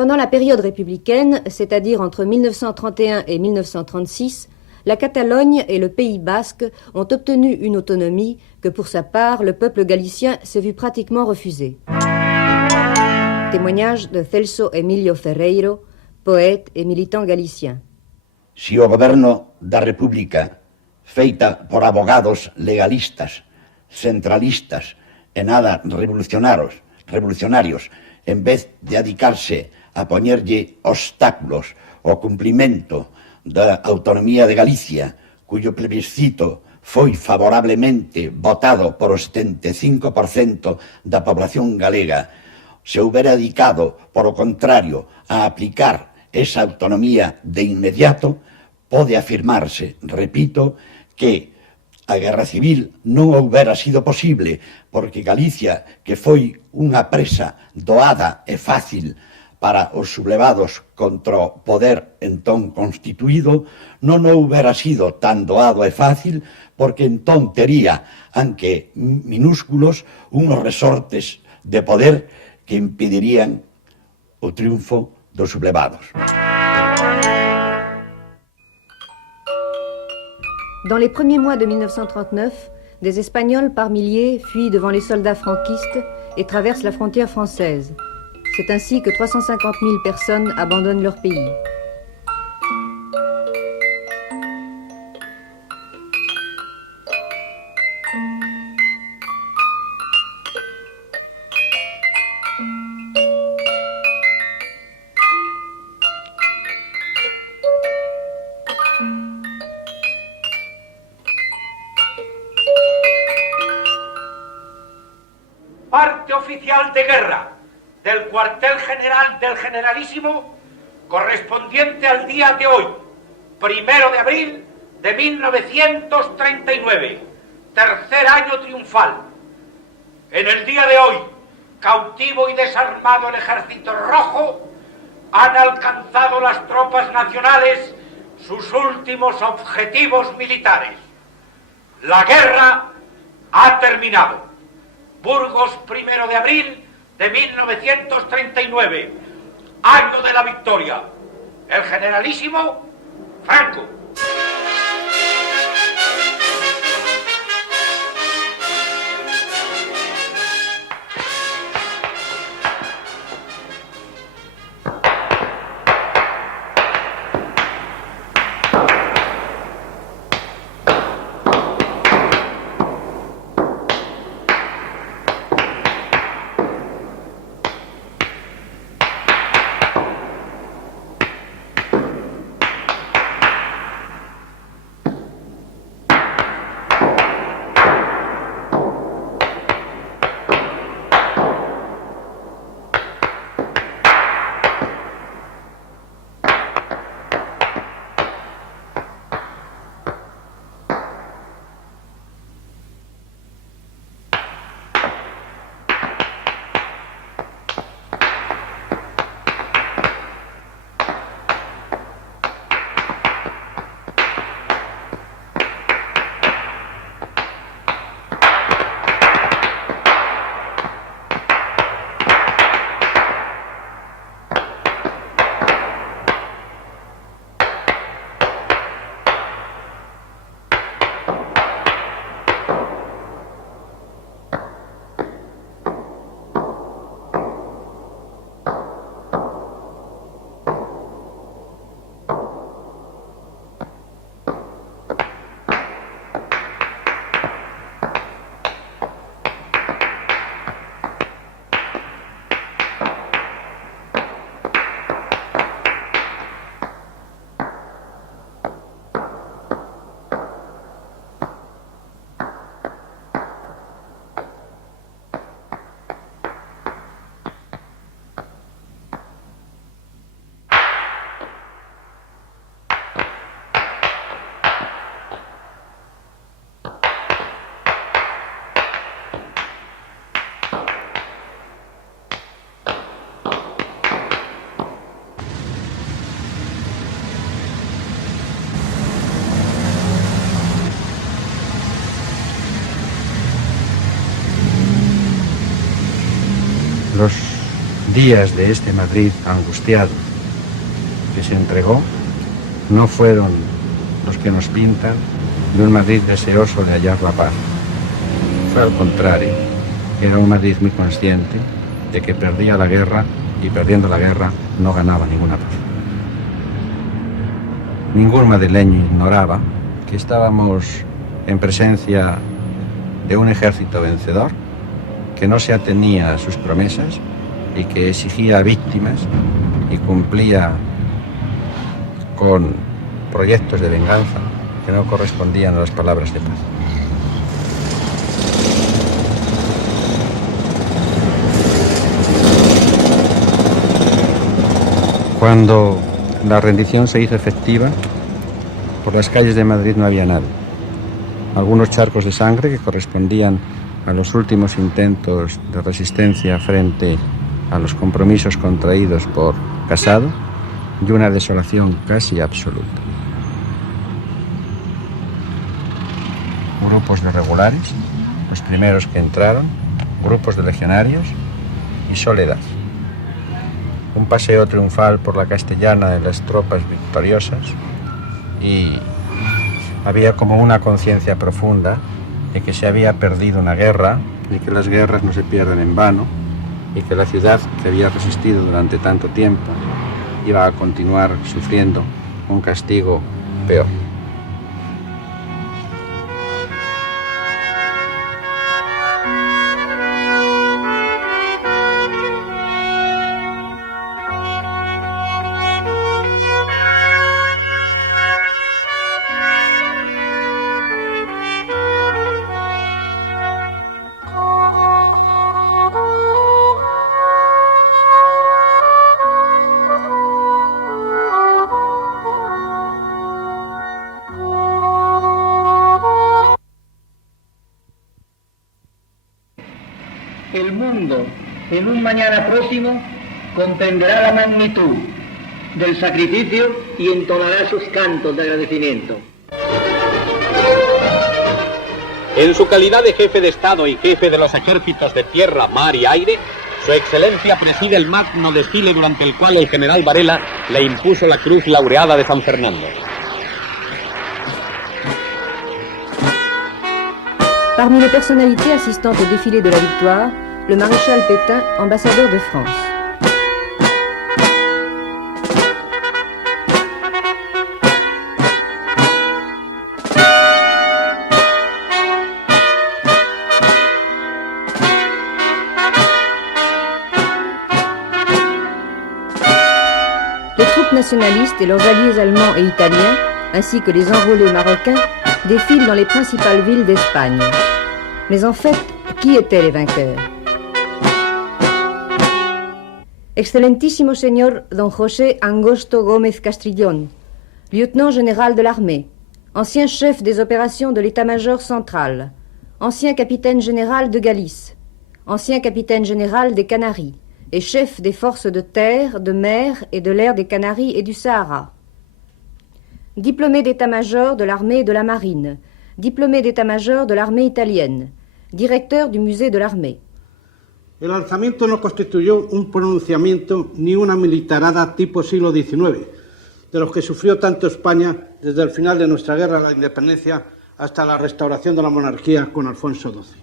Pendant la période républicaine, c'est-à-dire entre 1931 et 1936, la Catalogne et le Pays basque ont obtenu une autonomie que, pour sa part, le peuple galicien s'est vu pratiquement refuser. Témoignage de Celso Emilio Ferreiro, poète et militant galicien. Si o goberno da República, feita por abogados legalistas, centralistas e nada revolucionarios, en vez de dedicarse a poñerlle obstáculos ao cumprimento da autonomía de Galicia, cuyo plebiscito foi favorablemente votado por o 75% da población galega, se houbera dedicado, por o contrario, a aplicar esa autonomía de inmediato, pode afirmarse, repito, que a guerra civil non houbera sido posible, porque Galicia, que foi unha presa doada e fácil para os sublevados contra o poder entón constituído, non houbera sido tan doado e fácil, porque entón tería, aunque minúsculos, unos resortes de poder que impedirían o triunfo dos sublevados. Dans les premiers mois de 1939, des Espagnols par milliers fuient devant les soldats franquistes et traversent la frontière française. C'est ainsi que 350 000 personnes abandonnent leur pays. Parte oficial de guerra del cuartel general del Generalísimo, correspondiente al día de hoy, 1 de abril de 1939, tercer año triunfal. En el día de hoy, cautivo y desarmado el Ejército Rojo, han alcanzado las tropas nacionales sus últimos objetivos militares. La guerra ha terminado. Burgos, 1 de abril de 1939, año de la victoria. El Generalísimo Franco. días de este Madrid angustiado que se entregó no fueron los que nos pintan de un Madrid deseoso de hallar la paz. Fue al contrario, era un Madrid muy consciente de que perdía la guerra y perdiendo la guerra no ganaba ninguna paz. Ningún madrileño ignoraba que estábamos en presencia de un ejército vencedor que no se atenía a sus promesas y que exigía víctimas y cumplía con proyectos de venganza que no correspondían a las palabras de paz. Cuando la rendición se hizo efectiva, por las calles de Madrid no había nada. Algunos charcos de sangre que correspondían a los últimos intentos de resistencia frente a los compromisos contraídos por Casado y una desolación casi absoluta. Grupos de regulares, los primeros que entraron, grupos de legionarios y soledad. Un paseo triunfal por la Castellana de las tropas victoriosas y había como una conciencia profunda de que se había perdido una guerra y que las guerras no se pierden en vano y que la ciudad que había resistido durante tanto tiempo iba a continuar sufriendo un castigo peor. El mundo, en un mañana próximo, comprenderá la magnitud del sacrificio y entonará sus cantos de agradecimiento. En su calidad de jefe de Estado y jefe de los ejércitos de tierra, mar y aire, Su Excelencia preside el magno desfile durante el cual el general Varela le impuso la cruz laureada de San Fernando. Parmi les personnalités assistant au défilé de la victoire, le maréchal Pétain, ambassadeur de France. Les troupes nationalistes et leurs alliés allemands et italiens, ainsi que les enrôlés marocains, défilent dans les principales villes d'Espagne. Mais en fait, qui étaient les vainqueurs? Excelentísimo señor don José Angosto Gómez Castrillón, lieutenant général de l'armée, ancien chef des opérations de l'état-major central, ancien capitaine général de Galice, ancien capitaine général des Canaries et chef des forces de terre, de mer et de l'air des Canaries et du Sahara. Diplômé d'état-major de l'armée et de la marine, diplômé d'état-major de l'armée italienne, directeur du musée de l'armée. El alzamiento no constituyó un pronunciamiento ni una militarada tipo siglo XIX, de los que sufrió tanto España desde el final de nuestra guerra a la independencia hasta la restauración de la monarquía con Alfonso XII.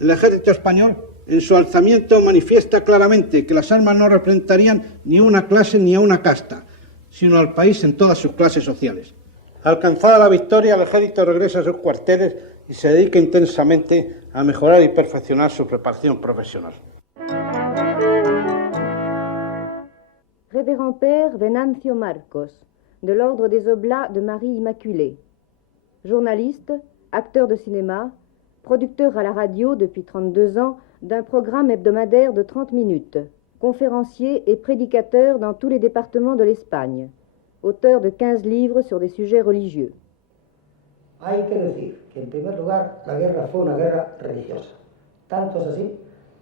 El ejército español, en su alzamiento, manifiesta claramente que las armas no representarían ni una clase ni a una casta, sino al país en todas sus clases sociales. Alcanzada la victoria, el ejército regresa a sus cuarteles y se dedica intensamente a mejorar y perfeccionar su preparación profesional. Révérend Père Venancio Marcos, de l'Ordre des Oblats de Marie Immaculée. Journaliste, acteur de cinéma, producteur à la radio depuis 32 ans d'un programme hebdomadaire de 30 minutes, conférencier et prédicateur dans tous les départements de l'Espagne, auteur de 15 livres sur des sujets religieux. Hay que decir que, en primer lugar, la guerra fue una guerra religiosa. Tanto es así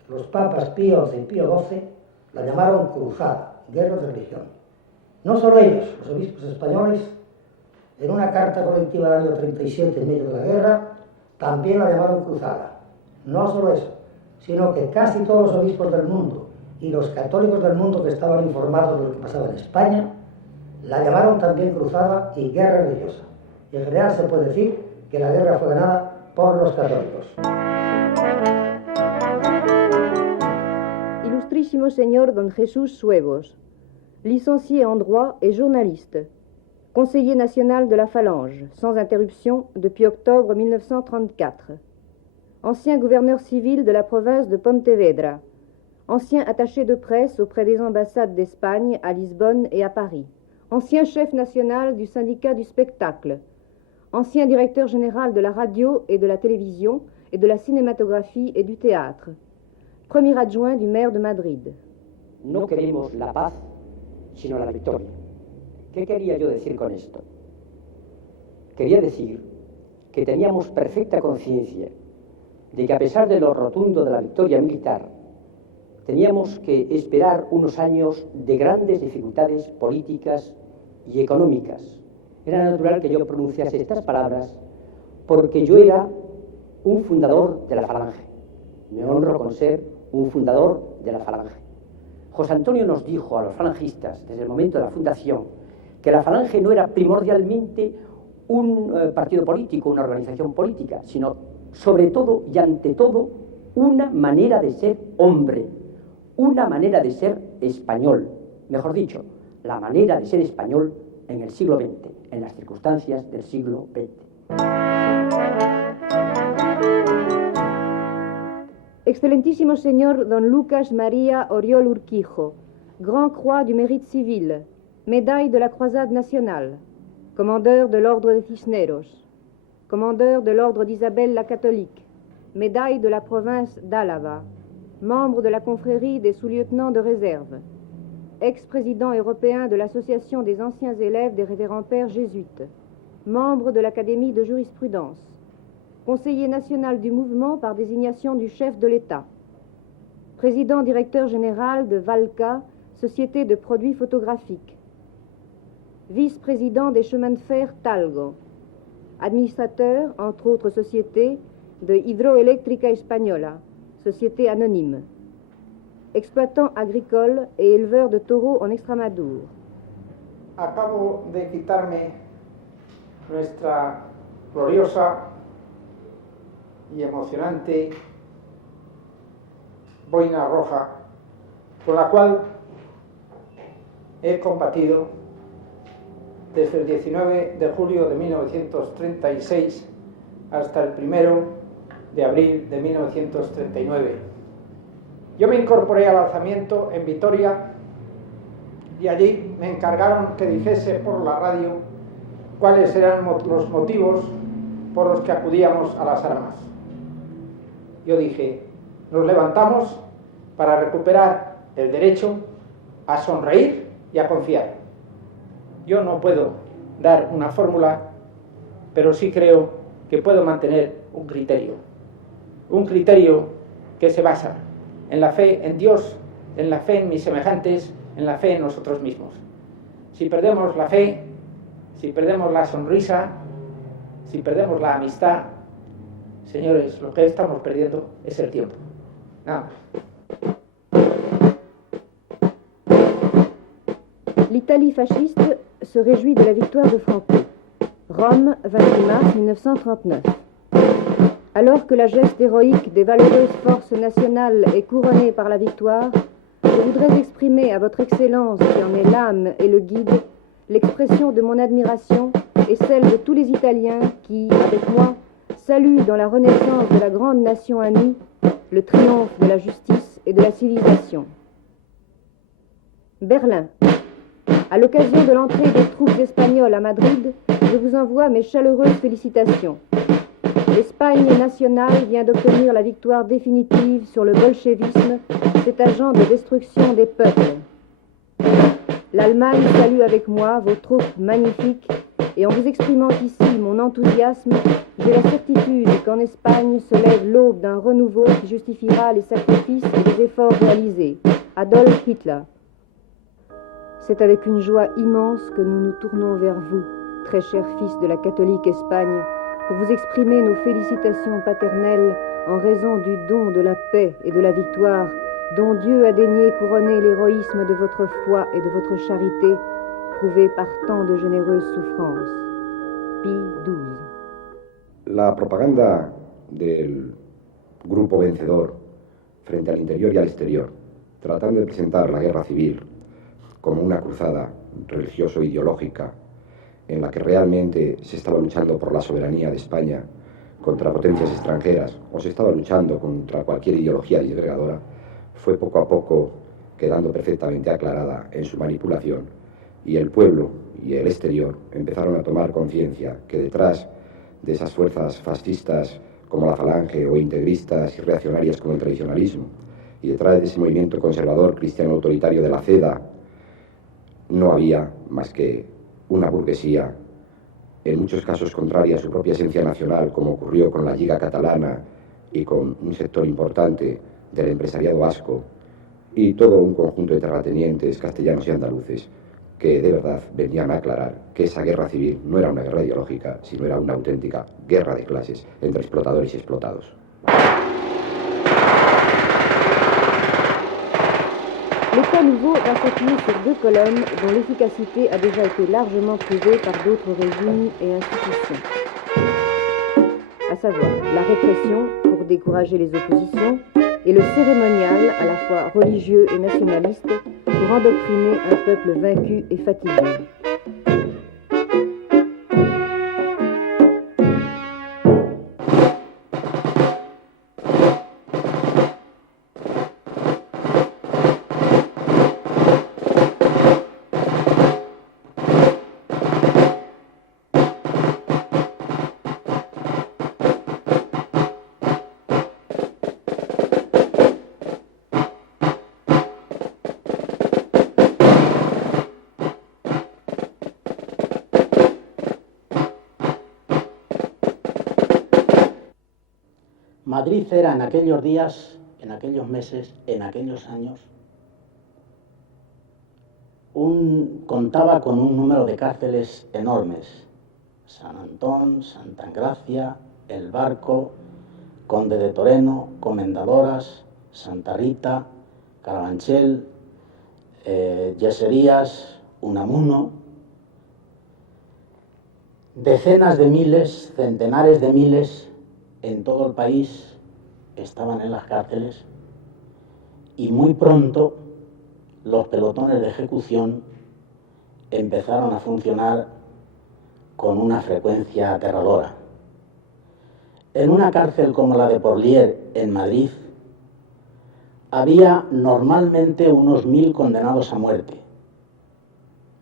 que los papas Pío XI y Pío XII la llamaron cruzada, guerra de religión. No solo ellos, los obispos españoles, en una carta colectiva del año 37, en medio de la guerra, también la llamaron cruzada. No solo eso, sino que casi todos los obispos del mundo y los católicos del mundo que estaban informados de lo que pasaba en España, la llamaron también cruzada y guerra religiosa. Y en general se puede decir que la guerra fue ganada por los católicos. Ilustrísimo señor don Jesús Suevos, licencié en droit et journaliste, conseiller national de la Phalange, sans interruption depuis octobre 1934, ancien gouverneur civil de la province de Pontevedra, ancien attaché de presse auprès des ambassades d'Espagne à Lisbonne et à Paris, ancien chef national du syndicat du spectacle, ancien directeur général de la radio et de la télévision et de la cinématographie et du théâtre, premier adjoint du maire de Madrid. No queremos la paz, sino la victoria. ¿Qué quería yo decir con esto? Quería decir que teníamos perfecta conciencia de que a pesar de lo rotundo de la victoria militar, teníamos que esperar unos años de grandes dificultades políticas y económicas. Era natural que yo pronunciase estas palabras porque yo era un fundador de la Falange. Me honro con ser un fundador de la Falange. José Antonio nos dijo a los falangistas desde el momento de la fundación que la Falange no era primordialmente un partido político, una organización política, sino sobre todo y ante todo una manera de ser hombre, una manera de ser español, mejor dicho, la manera de ser español en el siglo XX, en las circunstancias del siglo XX. Excelentísimo señor don Lucas María Oriol Urquijo, Grand Croix du Mérite Civil, médaille de la Croisade nationale, commandeur de l'Ordre de Cisneros, commandeur de l'Ordre d'Isabelle la Catholique, médaille de la province d'Álava, membre de la confrérie des sous-lieutenants de réserve, ex-président européen de l'Association des anciens élèves des révérends pères jésuites, membre de l'Académie de jurisprudence, conseiller national du mouvement par désignation du chef de l'État, président directeur général de Valca, société de produits photographiques, vice-président des chemins de fer Talgo, administrateur, entre autres sociétés, de Hidroeléctrica Española, société anonyme, exploitant agricole et éleveur de taureaux en Extremadura. Acabo de quitarme nuestra gloriosa y emocionante boina roja, con la cual he combatido desde el 19 de julio de 1936 hasta el 1 de abril de 1939. Yo me incorporé al alzamiento en Vitoria y allí me encargaron que dijese por la radio cuáles eran los motivos por los que acudíamos a las armas. Yo dije, nos levantamos para recuperar el derecho a sonreír y a confiar. Yo no puedo dar una fórmula, pero sí creo que puedo mantener un criterio que se basa en la fe en Dios, en la fe en mis semejantes, en la fe en nosotros mismos. Si perdemos la fe, si perdemos la sonrisa, si perdemos la amistad, señores, lo que estamos perdiendo es el tiempo. Nada más. L'Italie fasciste se réjouit de la victoire de Franco. Rome, 28 mars 1939. Alors que la geste héroïque des valeureuses forces nationales est couronnée par la victoire, je voudrais exprimer à votre Excellence, qui en est l'âme et le guide, l'expression de mon admiration et celle de tous les Italiens qui, avec moi, saluent dans la renaissance de la grande nation amie le triomphe de la justice et de la civilisation. Berlin. À l'occasion de l'entrée des troupes espagnoles à Madrid, je vous envoie mes chaleureuses félicitations. L'Espagne nationale vient d'obtenir la victoire définitive sur le bolchevisme, cet agent de destruction des peuples. L'Allemagne salue avec moi vos troupes magnifiques et en vous exprimant ici mon enthousiasme, j'ai la certitude qu'en Espagne se lève l'aube d'un renouveau qui justifiera les sacrifices et les efforts réalisés. Adolf Hitler. C'est avec une joie immense que nous nous tournons vers vous, très chers fils de la catholique Espagne, pour vous exprimer nos félicitations paternelles en raison du don de la paix et de la victoire dont Dieu a daigné couronner l'héroïsme de votre foi et de votre charité, prouvée par tant de généreuses souffrances. Pie XII. La propaganda del grupo vencedor frente al interior y al exterior, tratando de presentar la guerra civil como una cruzada religioso-ideológica en la que realmente se estaba luchando por la soberanía de España contra potencias extranjeras o se estaba luchando contra cualquier ideología disgregadora, fue poco a poco quedando perfectamente aclarada en su manipulación, y el pueblo y el exterior empezaron a tomar conciencia que detrás de esas fuerzas fascistas como la Falange o integristas y reaccionarias como el tradicionalismo, y detrás de ese movimiento conservador cristiano autoritario de la CEDA, no había más que una burguesía, en muchos casos contraria a su propia esencia nacional, como ocurrió con la Lliga Catalana y con un sector importante del empresariado vasco, y todo un conjunto de terratenientes castellanos y andaluces que de verdad venían a aclarar que esa guerra civil no era una guerra ideológica, sino era una auténtica guerra de clases entre explotadores y explotados. L'État nouveau va s'appuyer sur deux colonnes dont l'efficacité a déjà été largement prouvée par d'autres régimes et institutions. À savoir la répression pour décourager les oppositions et le cérémonial à la fois religieux et nationaliste pour endoctriner un peuple vaincu et fatigué. Madrid era en aquellos días, en aquellos meses, en aquellos años, contaba con un número de cárceles enormes. San Antón, Santa Engracia, El Barco, Conde de Toreno, Comendadoras, Santa Rita, Carabanchel, Yeserías, Unamuno. Decenas de miles, centenares de miles en todo el país estaban en las cárceles, y muy pronto los pelotones de ejecución empezaron a funcionar con una frecuencia aterradora. En una cárcel como la de Porlier en Madrid había normalmente unos 1000 condenados a muerte,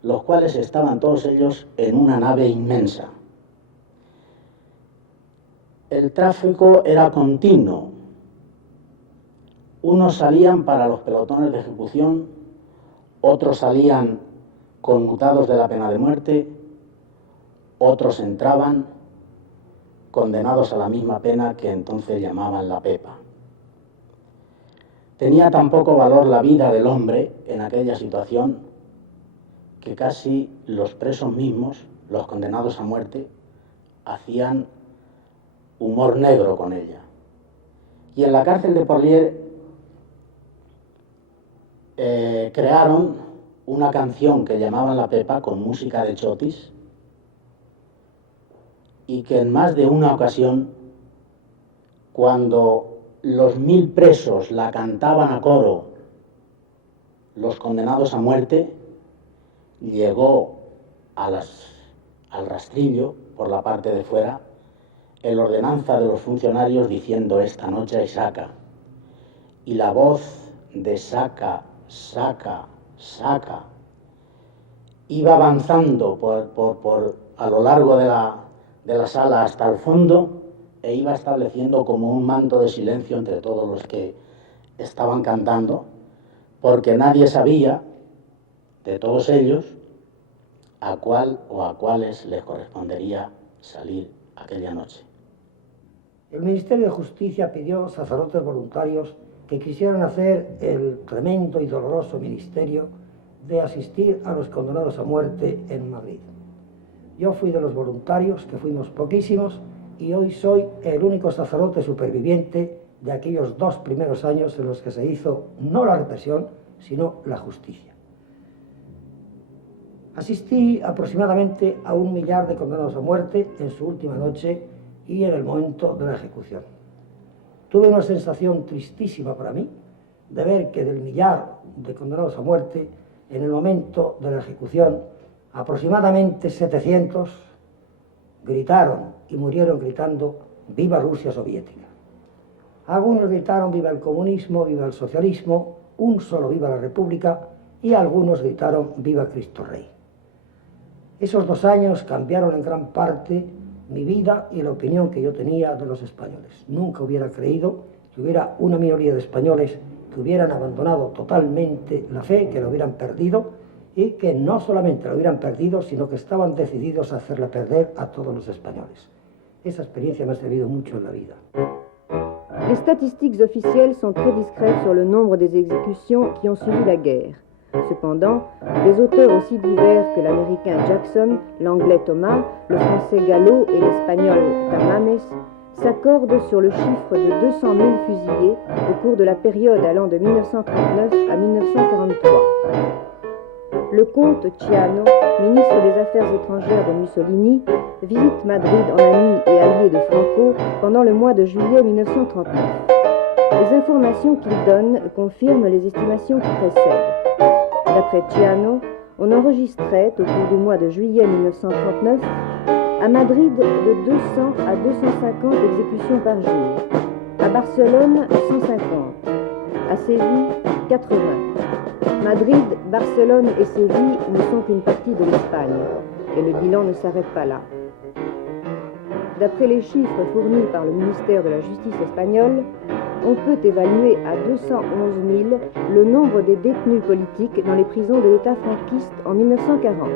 los cuales estaban todos ellos en una nave inmensa. El tráfico era continuo. Unos salían para los pelotones de ejecución, otros salían conmutados de la pena de muerte, otros entraban condenados a la misma pena que entonces llamaban la pepa. Tenía tan poco valor la vida del hombre en aquella situación que casi los presos mismos, los condenados a muerte, hacían humor negro con ella. Y en la cárcel de Porlier crearon una canción que llamaban La Pepa, con música de chotis, y que en más de una ocasión, cuando los 1000 presos la cantaban a coro, los condenados a muerte, llegó al rastrillo, por la parte de fuera, el ordenanza de los funcionarios diciendo: esta noche hay saca. Y la voz de saca, saca, saca iba avanzando a lo largo de la sala hasta el fondo, e iba estableciendo como un manto de silencio entre todos los que estaban cantando, porque nadie sabía, de todos ellos, a cuál o a cuáles les correspondería salir aquella noche. El Ministerio de Justicia pidió sacerdotes voluntarios que quisieran hacer el tremendo y doloroso ministerio de asistir a los condenados a muerte en Madrid. Yo fui de los voluntarios, que fuimos poquísimos, y hoy soy el único sacerdote superviviente de aquellos 2 primeros años en los que se hizo no la represión, sino la justicia. Asistí aproximadamente a 1 millar de condenados a muerte en su última noche y en el momento de la ejecución. Tuve una sensación tristísima para mí de ver que del millar de condenados a muerte, en el momento de la ejecución, aproximadamente 700 gritaron y murieron gritando «Viva Rusia soviética». Algunos gritaron «Viva el comunismo», «Viva el socialismo», un solo «Viva la República» y algunos gritaron «Viva Cristo Rey». Esos 2 años cambiaron en gran parte mi vida y la opinión que yo tenía de los españoles. Nunca hubiera creído que hubiera una minoría de españoles que hubieran abandonado totalmente la fe, que la hubieran perdido y que no solamente la hubieran perdido, sino que estaban decididos a hacerla perder a todos los españoles. Esa experiencia me ha servido mucho en la vida. Les statistiques officielles sont très discrètes sur le nombre des exécutions qui ont suivi la guerre. Cependant, des auteurs aussi divers que l'américain Jackson, l'anglais Thomas, le français Gallo et l'espagnol Tamames s'accordent sur le chiffre de 200 000 fusillés au cours de la période allant de 1939 à 1943. Le comte Ciano, ministre des Affaires étrangères de Mussolini, visite Madrid en ami et allié de Franco pendant le mois de juillet 1939. Les informations qu'il donne confirment les estimations qui précèdent. D'après Ciano, on enregistrait au cours du mois de juillet 1939 à Madrid de 200 à 250 exécutions par jour, à Barcelone 150, à Séville 80. Madrid, Barcelone et Séville ne sont qu'une partie de l'Espagne, et le bilan ne s'arrête pas là. D'après les chiffres fournis par le ministère de la Justice espagnol, on peut évaluer à 211 000 le nombre des détenus politiques dans les prisons de l'État franquiste en 1940.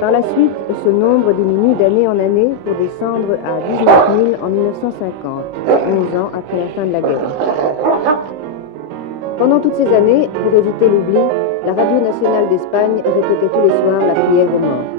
Par la suite, ce nombre diminue d'année en année pour descendre à 19 000 en 1950, 11 ans après la fin de la guerre. Pendant toutes ces années, pour éviter l'oubli, la Radio nationale d'Espagne répétait tous les soirs la prière aux morts.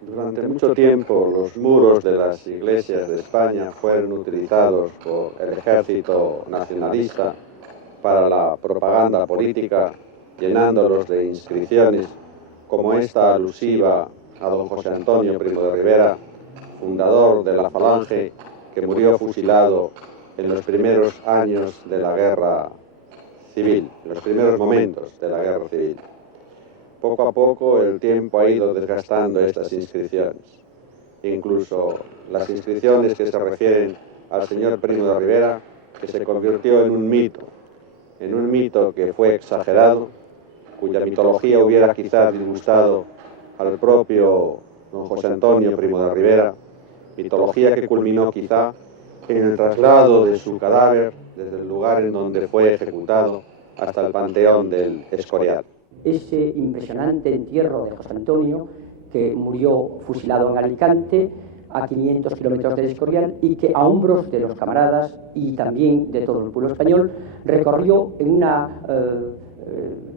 Durante mucho tiempo los muros de las iglesias de España fueron utilizados por el ejército nacionalista para la propaganda política, llenándolos de inscripciones como esta alusiva a don José Antonio Primo de Rivera, fundador de la Falange, que murió fusilado en los primeros años de la guerra civil, en los primeros momentos de la guerra civil. Poco a poco el tiempo ha ido desgastando estas inscripciones. Incluso las inscripciones que se refieren al señor Primo de Rivera, que se convirtió en un mito que fue exagerado, cuya mitología hubiera quizá disgustado al propio don José Antonio Primo de Rivera, mitología que culminó quizá en el traslado de su cadáver desde el lugar en donde fue ejecutado hasta el Panteón del Escorial. Ese impresionante entierro de José Antonio, que murió fusilado en Alicante, a 500 kilómetros del Escorial, y que a hombros de los camaradas y también de todo el pueblo español recorrió en una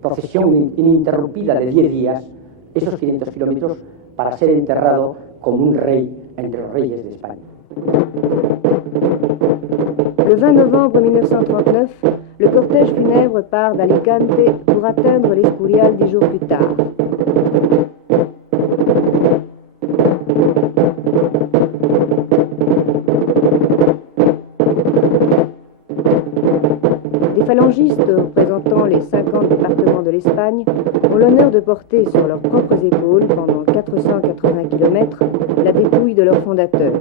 procesión ininterrumpida de 10 días esos 500 kilómetros para ser enterrado como un rey entre los reyes de España. Le 20 novembre 1939, le cortège funèbre part d'Alicante pour atteindre l'Escurial 10 jours plus tard. Des phalangistes représentant les 50 départements de l'Espagne ont l'honneur de porter sur leurs propres épaules pendant 480 km la dépouille de leur fondateur.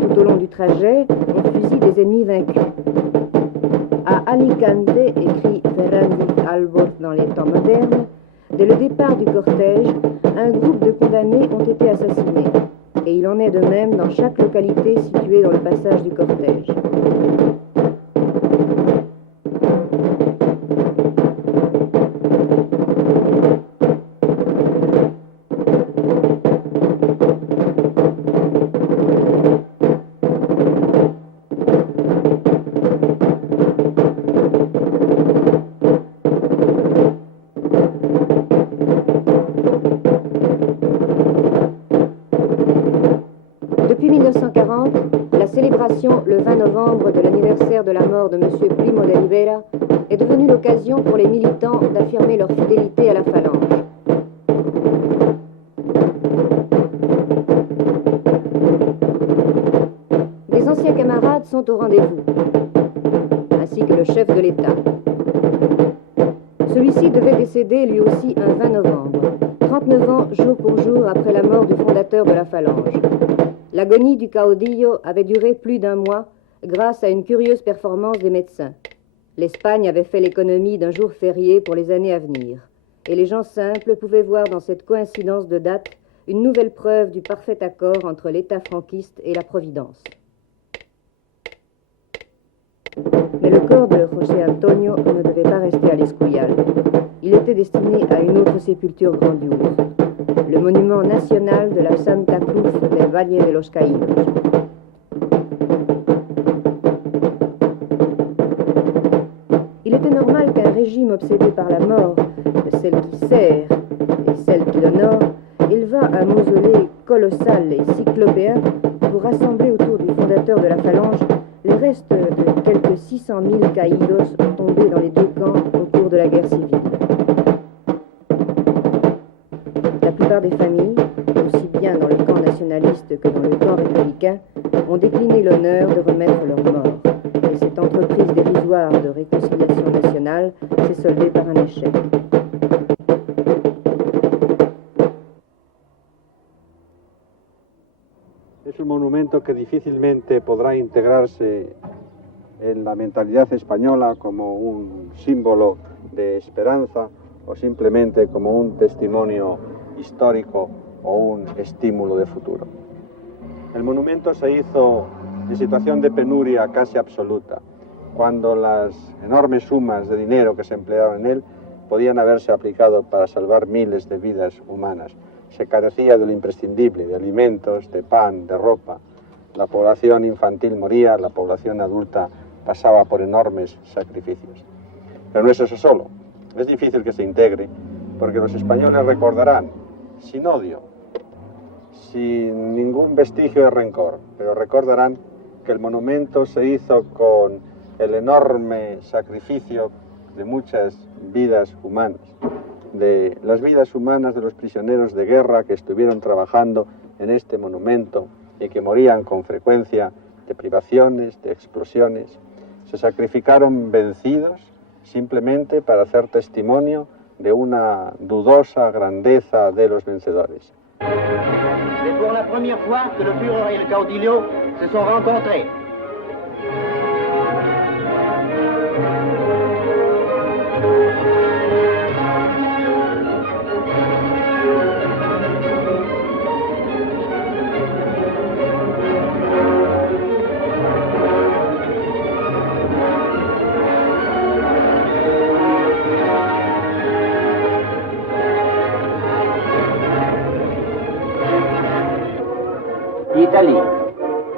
Tout au long du trajet, on fusille des ennemis vaincus. À Alicante, écrit Ferrandis Albor dans les temps modernes, dès le départ du cortège, un groupe de condamnés ont été assassinés. Et il en est de même dans chaque localité située dans le passage du cortège. Depuis 1940, la célébration le 20 novembre de l'anniversaire de la mort de M. Primo de Rivera est devenue l'occasion pour les militants d'affirmer leur fidélité à la phalange. Des anciens camarades sont au rendez-vous, ainsi que le chef de l'État. Celui-ci devait décéder lui aussi un 20 novembre, 39 ans jour pour jour après la mort du fondateur de la phalange. L'agonie du caudillo avait duré plus d'un mois grâce à une curieuse performance des médecins. L'Espagne avait fait l'économie d'un jour férié pour les années à venir, et les gens simples pouvaient voir dans cette coïncidence de date une nouvelle preuve du parfait accord entre l'État franquiste et la Providence. Mais le corps de José Antonio ne devait pas rester à l'Escurial. Il était destiné à une autre sépulture grandiose, le monument national de la Santa Cruz del Valle de los Caídos. Il était normal qu'un régime obsédé par la mort, celle qui sert et celle qui l'honore, éleva un mausolée colossal et cyclopéen pour rassembler autour du fondateur de la phalange les restes de quelques 600 000 caídos tombés dans les deux camps au cours de la guerre civile. La plupart des familles, aussi bien dans le camp nationaliste que dans le camp républicain, ont décliné l'honneur de remettre leurs morts. Et cette entreprise dérisoire de réconciliation nationale s'est soldée par un échec. Es un monumento que difícilmente podrá integrarse en la mentalidad española como un símbolo de esperanza o simplemente como un testimonio histórico o un estímulo de futuro. El monumento se hizo en situación de penuria casi absoluta, cuando las enormes sumas de dinero que se emplearon en él podían haberse aplicado para salvar miles de vidas humanas. Se carecía de lo imprescindible, de alimentos, de pan, de ropa. La población infantil moría, la población adulta pasaba por enormes sacrificios. Pero no es eso solo. Es difícil que se integre, porque los españoles recordarán, sin odio, sin ningún vestigio de rencor, pero recordarán que el monumento se hizo con el enorme sacrificio de muchas vidas humanas, de las vidas humanas de los prisioneros de guerra que estuvieron trabajando en este monumento y que morían con frecuencia de privaciones, de explosiones. Se sacrificaron vencidos simplemente para hacer testimonio de una dudosa grandeza de los vencedores. C'est pour la première fois que le Führer et le caudillo se sont rencontrés. Italie.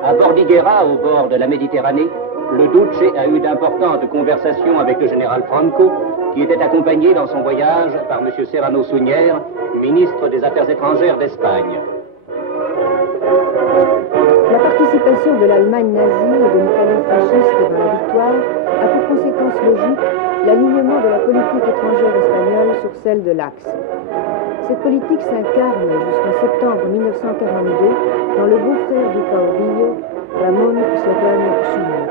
À Bordighera, au bord de la Méditerranée, le Duce a eu d'importantes conversations avec le général Franco, qui était accompagné dans son voyage par M. Serrano Suñer, ministre des Affaires étrangères d'Espagne. La participation de l'Allemagne nazie et de l'Italie fasciste dans la victoire a pour conséquence logique l'alignement de la politique étrangère espagnole sur celle de l'Axe. Cette politique s'incarne jusqu'en septembre 1942 dans le beau-frère du caudillo, Ramón Serrano Suñer.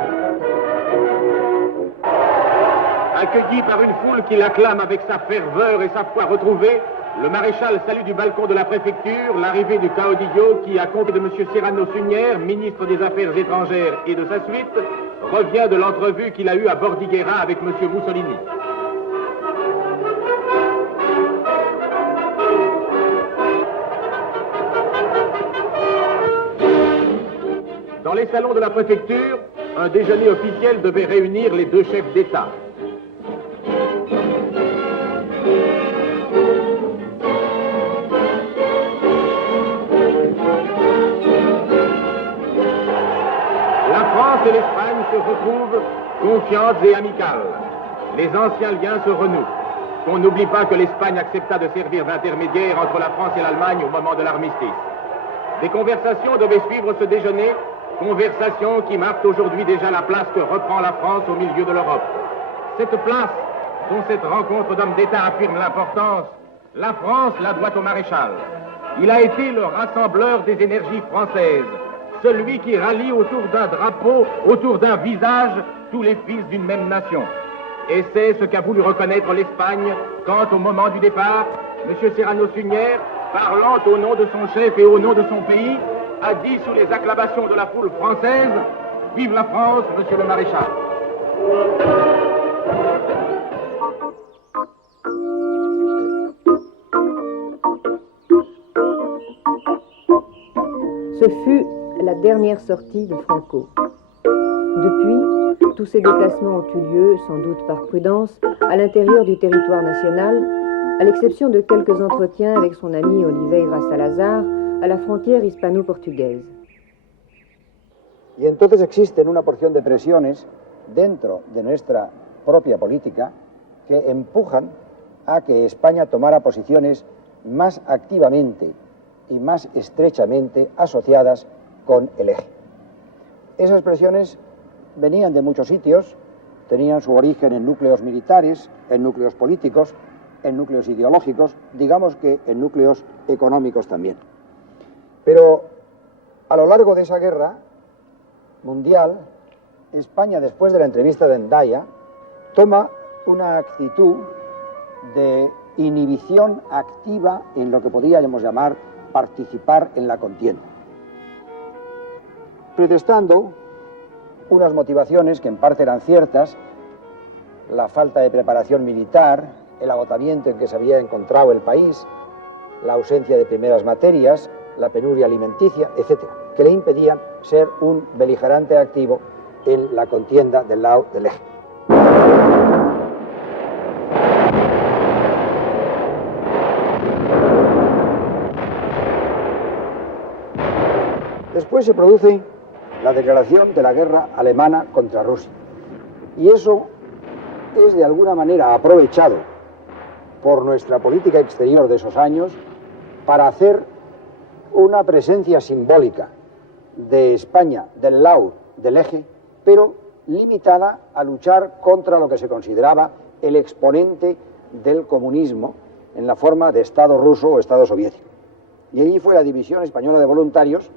Accueilli par une foule qui l'acclame avec sa ferveur et sa foi retrouvée, le maréchal salue du balcon de la préfecture l'arrivée du caudillo qui, accompagné de M. Serrano Suñer, ministre des Affaires étrangères et de sa suite, revient de l'entrevue qu'il a eue à Bordighera avec M. Mussolini. Dans les salons de la préfecture, un déjeuner officiel devait réunir les deux chefs d'État. La France et l'Espagne se retrouvent confiantes et amicales. Les anciens liens se renouent. On n'oublie pas que l'Espagne accepta de servir d'intermédiaire entre la France et l'Allemagne au moment de l'armistice. Des conversations devaient suivre ce déjeuner, conversations qui marquent aujourd'hui déjà la place que reprend la France au milieu de l'Europe. Cette place, dont cette rencontre d'hommes d'État affirme l'importance, la France la doit au maréchal. Il a été le rassembleur des énergies françaises, celui qui rallie autour d'un drapeau, autour d'un visage, tous les fils d'une même nation. Et c'est ce qu'a voulu reconnaître l'Espagne quand, au moment du départ, M. Serrano Suñer, parlant au nom de son chef et au nom de son pays, a dit sous les acclamations de la foule française « Vive la France, Monsieur le Maréchal !» Ce fut la dernière sortie de Franco. Depuis, tous ces déplacements ont eu lieu, sans doute par prudence, à l'intérieur du territoire national, à l'exception de quelques entretiens avec son ami Oliveira Salazar a la frontera hispano-portuguesa. Y entonces existen una porción de presiones dentro de nuestra propia política que empujan a que España tomara posiciones más activamente y más estrechamente asociadas con el eje. Esas presiones venían de muchos sitios, tenían su origen en núcleos militares, en núcleos políticos, en núcleos ideológicos, digamos que en núcleos económicos también. Pero a lo largo de esa guerra mundial, España, después de la entrevista de Hendaya, toma una actitud de inhibición activa en lo que podríamos llamar participar en la contienda, pretextando unas motivaciones que en parte eran ciertas, la falta de preparación militar, el agotamiento en que se había encontrado el país, la ausencia de primeras materias, la penuria alimenticia, etc., que le impedían ser un beligerante activo en la contienda del lado del eje. Después se produce la declaración de la guerra alemana contra Rusia. Y eso es de alguna manera aprovechado por nuestra política exterior de esos años para hacer una presencia simbólica de España del lado del eje, pero limitada a luchar contra lo que se consideraba el exponente del comunismo en la forma de Estado ruso o Estado soviético. Y allí fue la División Española de Voluntarios,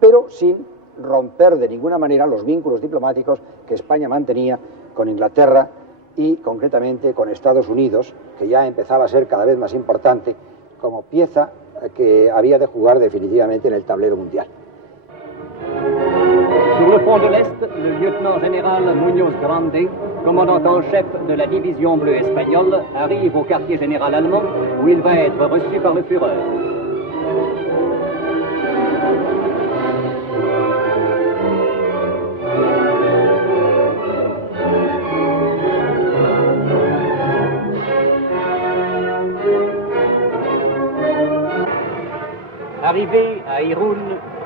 pero sin romper de ninguna manera los vínculos diplomáticos que España mantenía con Inglaterra y concretamente con Estados Unidos, que ya empezaba a ser cada vez más importante como pieza que había de jugar definitivamente en el tablero mundial. Sur le front de l'Est, le lieutenant-général Muñoz Grande, commandant en chef de la division bleue espagnole, arrive au quartier général allemand où il va être reçu par le Führer. Arrivé à Irún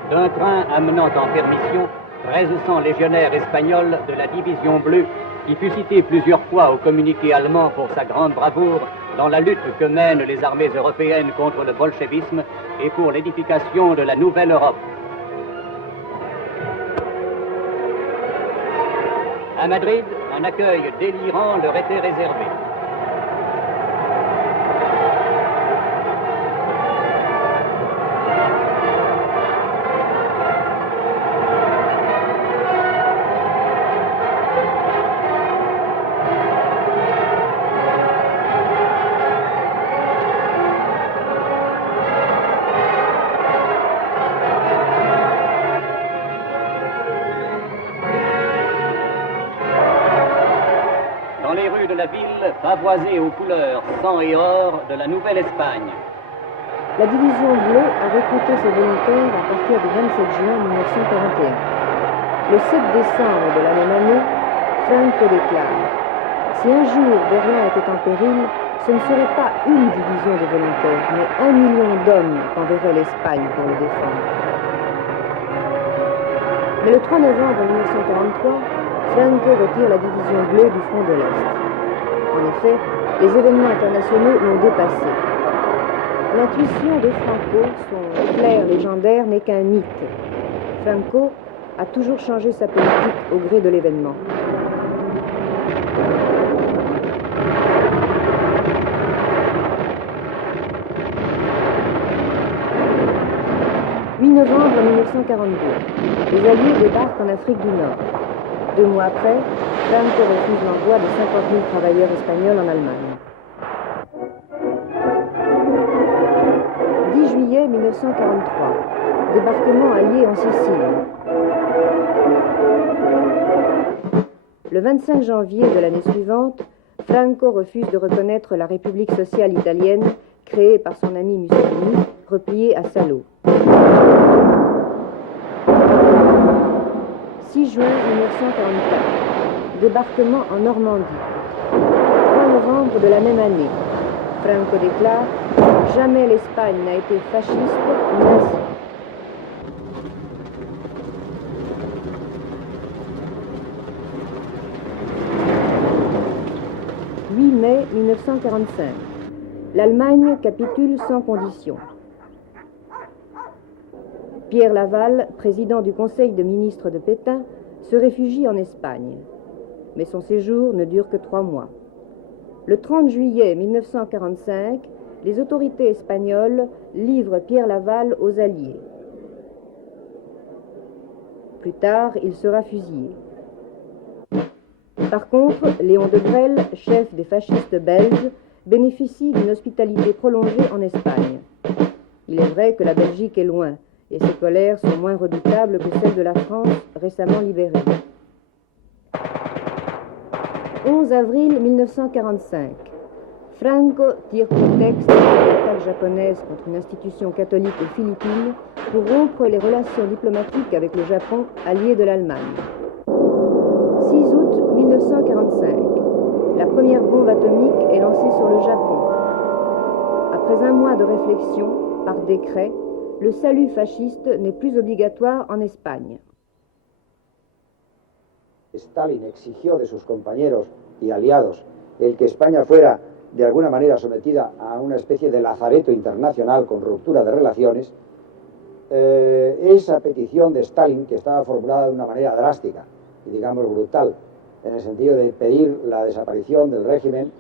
d'un train amenant en permission 1300 légionnaires espagnols de la division bleue qui fut cité plusieurs fois au communiqué allemand pour sa grande bravoure dans la lutte que mènent les armées européennes contre le bolchevisme et pour l'édification de la nouvelle Europe. À Madrid, un accueil délirant leur était réservé. Pavoisée aux couleurs sang et or de la Nouvelle-Espagne. La division bleue a recruté ses volontaires à partir du 27 juin 1941. Le 7 décembre de la même année, Franco déclare « Si un jour Berlin était en péril, ce ne serait pas une division de volontaires, mais 1 million d'hommes qu'enverrait l'Espagne pour le défendre. » Mais le 3 novembre 1943, Franco retire la division bleue du front de l'Est. En effet, les événements internationaux l'ont dépassé. L'intuition de Franco, son flair légendaire, n'est qu'un mythe. Franco a toujours changé sa politique au gré de l'événement. « 8 novembre 1942, les Alliés débarquent en Afrique du Nord. 2 mois après, Franco refuse l'envoi de 50 000 travailleurs espagnols en Allemagne. 10 juillet 1943, débarquement allié en Sicile. Le 25 janvier de l'année suivante, Franco refuse de reconnaître la République sociale italienne créée par son ami Mussolini, repliée à Salo. 6 juin 1944, débarquement en Normandie. 3 novembre de la même année, Franco déclare « Jamais l'Espagne n'a été fasciste ni nazie ». 8 mai 1945, l'Allemagne capitule sans condition. Pierre Laval, président du Conseil de ministres de Pétain, se réfugie en Espagne. Mais son séjour ne dure que 3 mois. Le 30 juillet 1945, les autorités espagnoles livrent Pierre Laval aux Alliés. Plus tard, il sera fusillé. Par contre, Léon Degrelle, chef des fascistes belges, bénéficie d'une hospitalité prolongée en Espagne. Il est vrai que la Belgique est loin, et ses colères sont moins redoutables que celles de la France récemment libérée. 11 avril 1945. Franco tire prétexte de l'attaque japonaise contre une institution catholique aux Philippines pour rompre les relations diplomatiques avec le Japon, allié de l'Allemagne. 6 août 1945. La première bombe atomique est lancée sur le Japon. Après un mois de réflexion, par décret, le salut fasciste n'est plus obligatoire en Espagne. Stalin exigió de sus compañeros y aliados el que España fuera de alguna manera sometida a una especie de lazareto internacional con ruptura de relaciones, esa petición de Stalin, que estaba formulada de una manera drástica y digamos brutal, en el sentido de pedir la desaparición del régimen,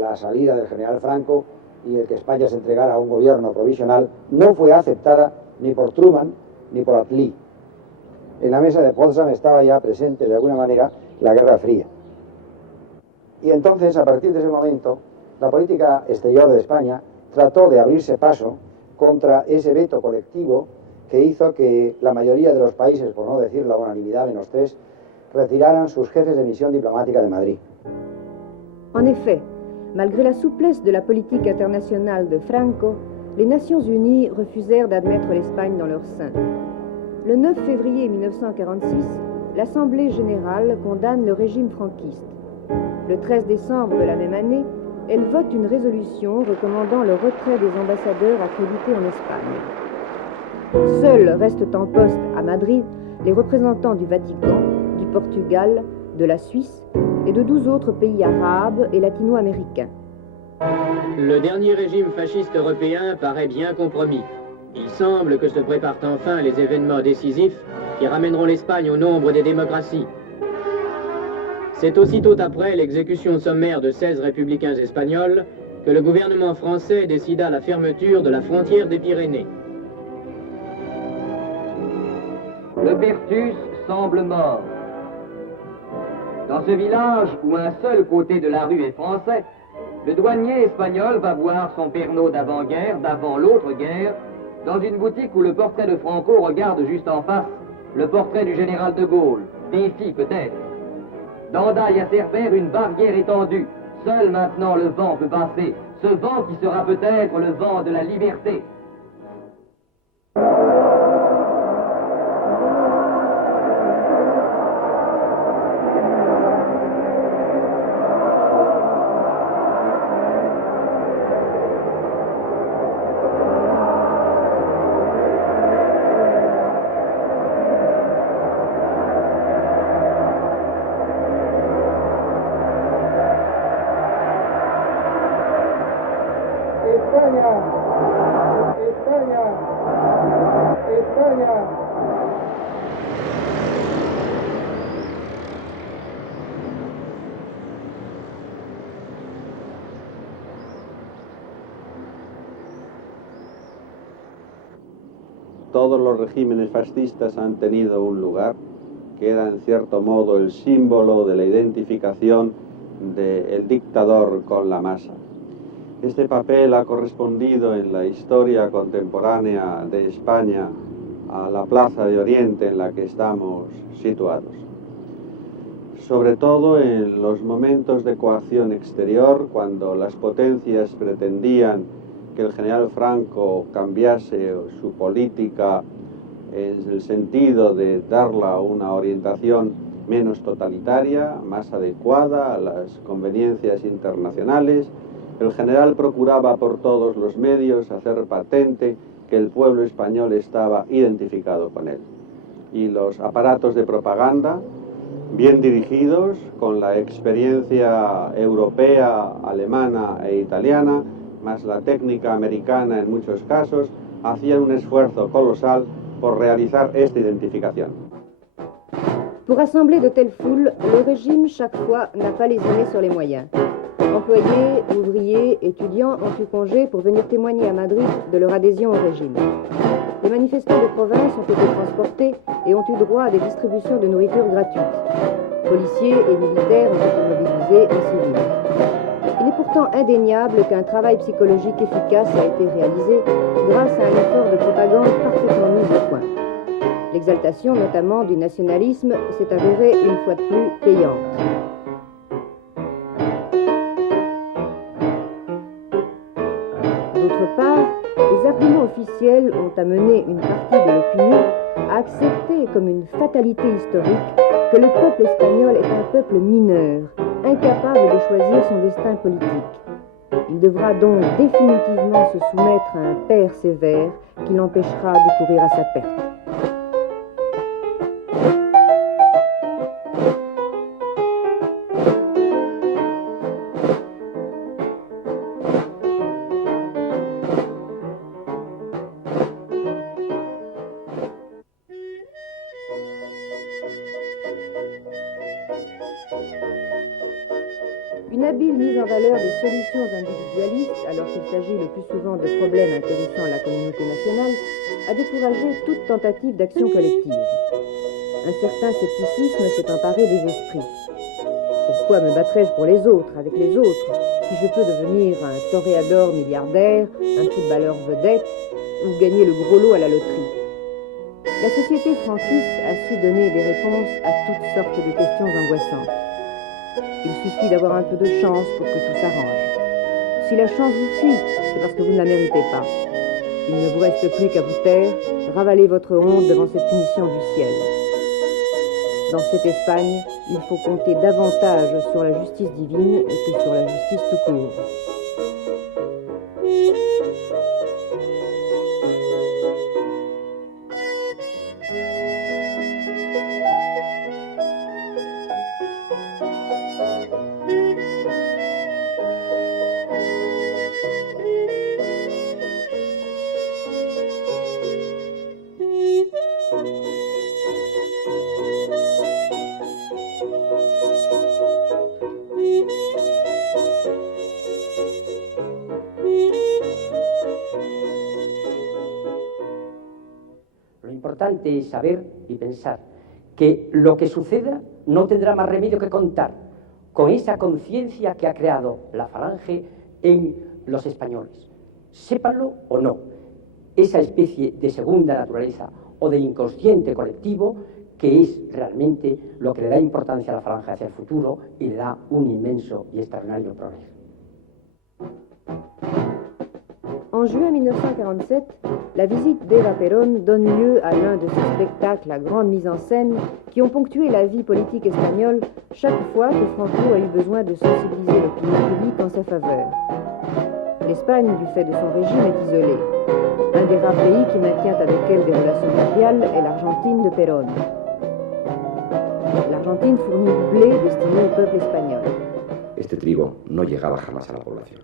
la salida del general Franco y el que España se entregara a un gobierno provisional, no fue aceptada ni por Truman ni por Attlee. En la mesa de Potsdam estaba ya presente de alguna manera la Guerra Fría. Y entonces, a partir de ese momento, la política exterior de España trató de abrirse paso contra ese veto colectivo que hizo que la mayoría de los países, por no decir la unanimidad menos 3, retiraran sus jefes de misión diplomática de Madrid. En effet, malgré la souplesse de la politique internationale de Franco, les Nations Unies refusèrent d'admettre l'Espagne dans leur sein. Le 9 février 1946, l'Assemblée générale condamne le régime franquiste. Le 13 décembre de la même année, elle vote une résolution recommandant le retrait des ambassadeurs accrédités en Espagne. Seuls restent en poste à Madrid les représentants du Vatican, du Portugal, de la Suisse et de 12 autres pays arabes et latino-américains. Le dernier régime fasciste européen paraît bien compromis. Il semble que se préparent enfin les événements décisifs qui ramèneront l'Espagne au nombre des démocraties. C'est aussitôt après l'exécution sommaire de 16 républicains espagnols que le gouvernement français décida la fermeture de la frontière des Pyrénées. Le Bertus semble mort. Dans ce village où un seul côté de la rue est français, le douanier espagnol va voir son Pernod d'avant-guerre, d'avant l'autre guerre, dans une boutique où le portrait de Franco regarde juste en face le portrait du général de Gaulle, défi peut-être. Dandaille à Cerbère, une barrière étendue. Seul maintenant le vent peut passer, ce vent qui sera peut-être le vent de la liberté. Todos los regímenes fascistas han tenido un lugar que era en cierto modo el símbolo de la identificación del dictador con la masa. Este papel ha correspondido en la historia contemporánea de España a la Plaza de Oriente en la que estamos situados. Sobre todo en los momentos de coacción exterior, cuando las potencias pretendían que el general Franco cambiase su política en el sentido de darla una orientación menos totalitaria, más adecuada a las conveniencias internacionales, el general procuraba por todos los medios hacer patente que el pueblo español estaba identificado con él. Y los aparatos de propaganda, bien dirigidos, con la experiencia europea, alemana e italiana, más la técnica americana en muchos casos, hacían un esfuerzo colosal por realizar esta identificación. Pour rassembler de telles foules, le régime, chaque fois, n'a pas lésiné sur les moyens. Employés, ouvriers, étudiants ont eu congé pour venir témoigner à Madrid de leur adhésion au régime. Les manifestants de province ont été transportés et ont eu droit à des distributions de nourriture gratuite. Policiers et militaires ont été mobilisés en civil. Il est pourtant indéniable qu'un travail psychologique efficace a été réalisé grâce à un effort de propagande parfaitement mis au point. L'exaltation notamment du nationalisme s'est avérée une fois de plus payante. D'autre part, les arguments officiels ont amené une partie de l'opinion à accepter comme une fatalité historique que le peuple espagnol est un peuple mineur, incapable de choisir son destin politique. Il devra donc définitivement se soumettre à un père sévère qui l'empêchera de courir à sa perte. Une habile mise en valeur des solutions individualistes, alors qu'il s'agit le plus souvent de problèmes intéressant la communauté nationale, a découragé toute tentative d'action collective. Un certain scepticisme s'est emparé des esprits. Pourquoi me battrais-je pour les autres, avec les autres, si je peux devenir un toréador milliardaire, un footballeur vedette, ou gagner le gros lot à la loterie? La société franquiste a su donner des réponses à toutes sortes de questions angoissantes. Il suffit d'avoir un peu de chance pour que tout s'arrange. Si la chance vous fuit, c'est parce que vous ne la méritez pas. Il ne vous reste plus qu'à vous taire, ravaler votre honte devant cette punition du ciel. Dans cette Espagne, il faut compter davantage sur la justice divine que sur la justice tout court. importante es saber y pensar que lo que suceda no tendrá más remedio que contar con esa conciencia que ha creado la Falange en los españoles. Sépanlo o no, esa especie de segunda naturaleza o de inconsciente colectivo que es realmente lo que le da importancia a la Falange hacia el futuro y le da un inmenso y extraordinario progreso. En juin 1947, la visite d'Eva Perón donne lieu à l'un de ces spectacles à grande mise en scène qui ont ponctué la vie politique espagnole chaque fois que Franco a eu besoin de sensibiliser l'opinion publique en sa faveur. L'Espagne, du fait de son régime, est isolée. Un des rares pays qui maintient avec elle des relations cordiales est l'Argentine de Perón. L'Argentine fournit du blé destiné au peuple espagnol. Este trigo no llegaba jamás a la población.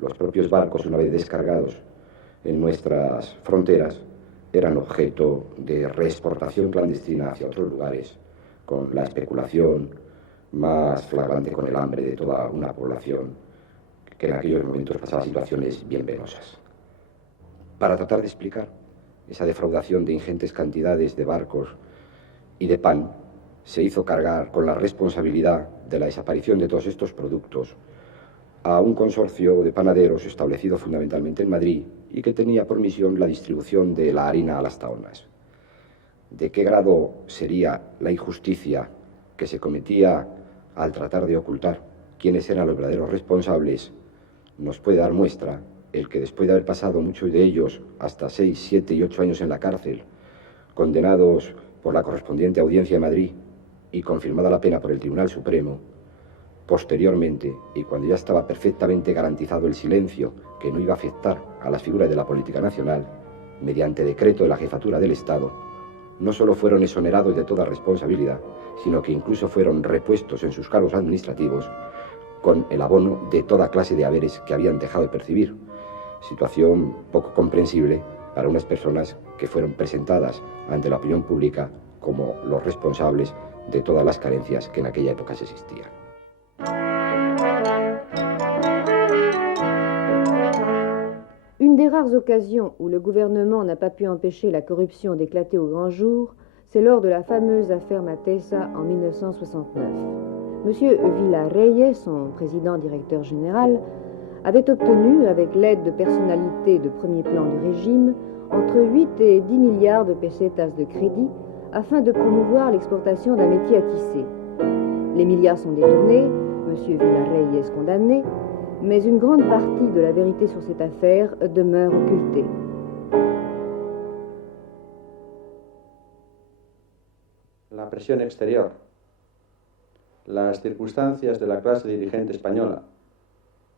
Los propios barcos, una vez descargados en nuestras fronteras, eran objeto de reexportación clandestina hacia otros lugares, con la especulación más flagrante con el hambre de toda una población que en aquellos momentos pasaba situaciones bien penosas. Para tratar de explicar esa defraudación de ingentes cantidades de barcos y de pan, se hizo cargar con la responsabilidad de la desaparición de todos estos productos a un consorcio de panaderos establecido fundamentalmente en Madrid y que tenía por misión la distribución de la harina a las taonas. ¿De qué grado sería la injusticia que se cometía al tratar de ocultar quiénes eran los verdaderos responsables? Nos puede dar muestra el que después de haber pasado muchos de ellos hasta 6, 7 y 8 años en la cárcel, condenados por la correspondiente Audiencia de Madrid y confirmada la pena por el Tribunal Supremo, posteriormente, y cuando ya estaba perfectamente garantizado el silencio que no iba a afectar a las figuras de la política nacional, mediante decreto de la Jefatura del Estado, no solo fueron exonerados de toda responsabilidad, sino que incluso fueron repuestos en sus cargos administrativos con el abono de toda clase de haberes que habían dejado de percibir. Situación poco comprensible para unas personas que fueron presentadas ante la opinión pública como los responsables de todas las carencias que en aquella época se existían. Une des rares occasions où le gouvernement n'a pas pu empêcher la corruption d'éclater au grand jour, c'est lors de la fameuse affaire Matesa en 1969. Monsieur Villarreyes, son président-directeur général, avait obtenu, avec l'aide de personnalités de premier plan du régime, entre 8 et 10 milliards de pesetas de crédit afin de promouvoir l'exportation d'un métier à tisser. Les milliards sont détournés, monsieur Villarreyes condamné, mais une grande partie de la vérité sur cette affaire demeure occultée. La presión exterior, las circunstancias de la clase dirigente española,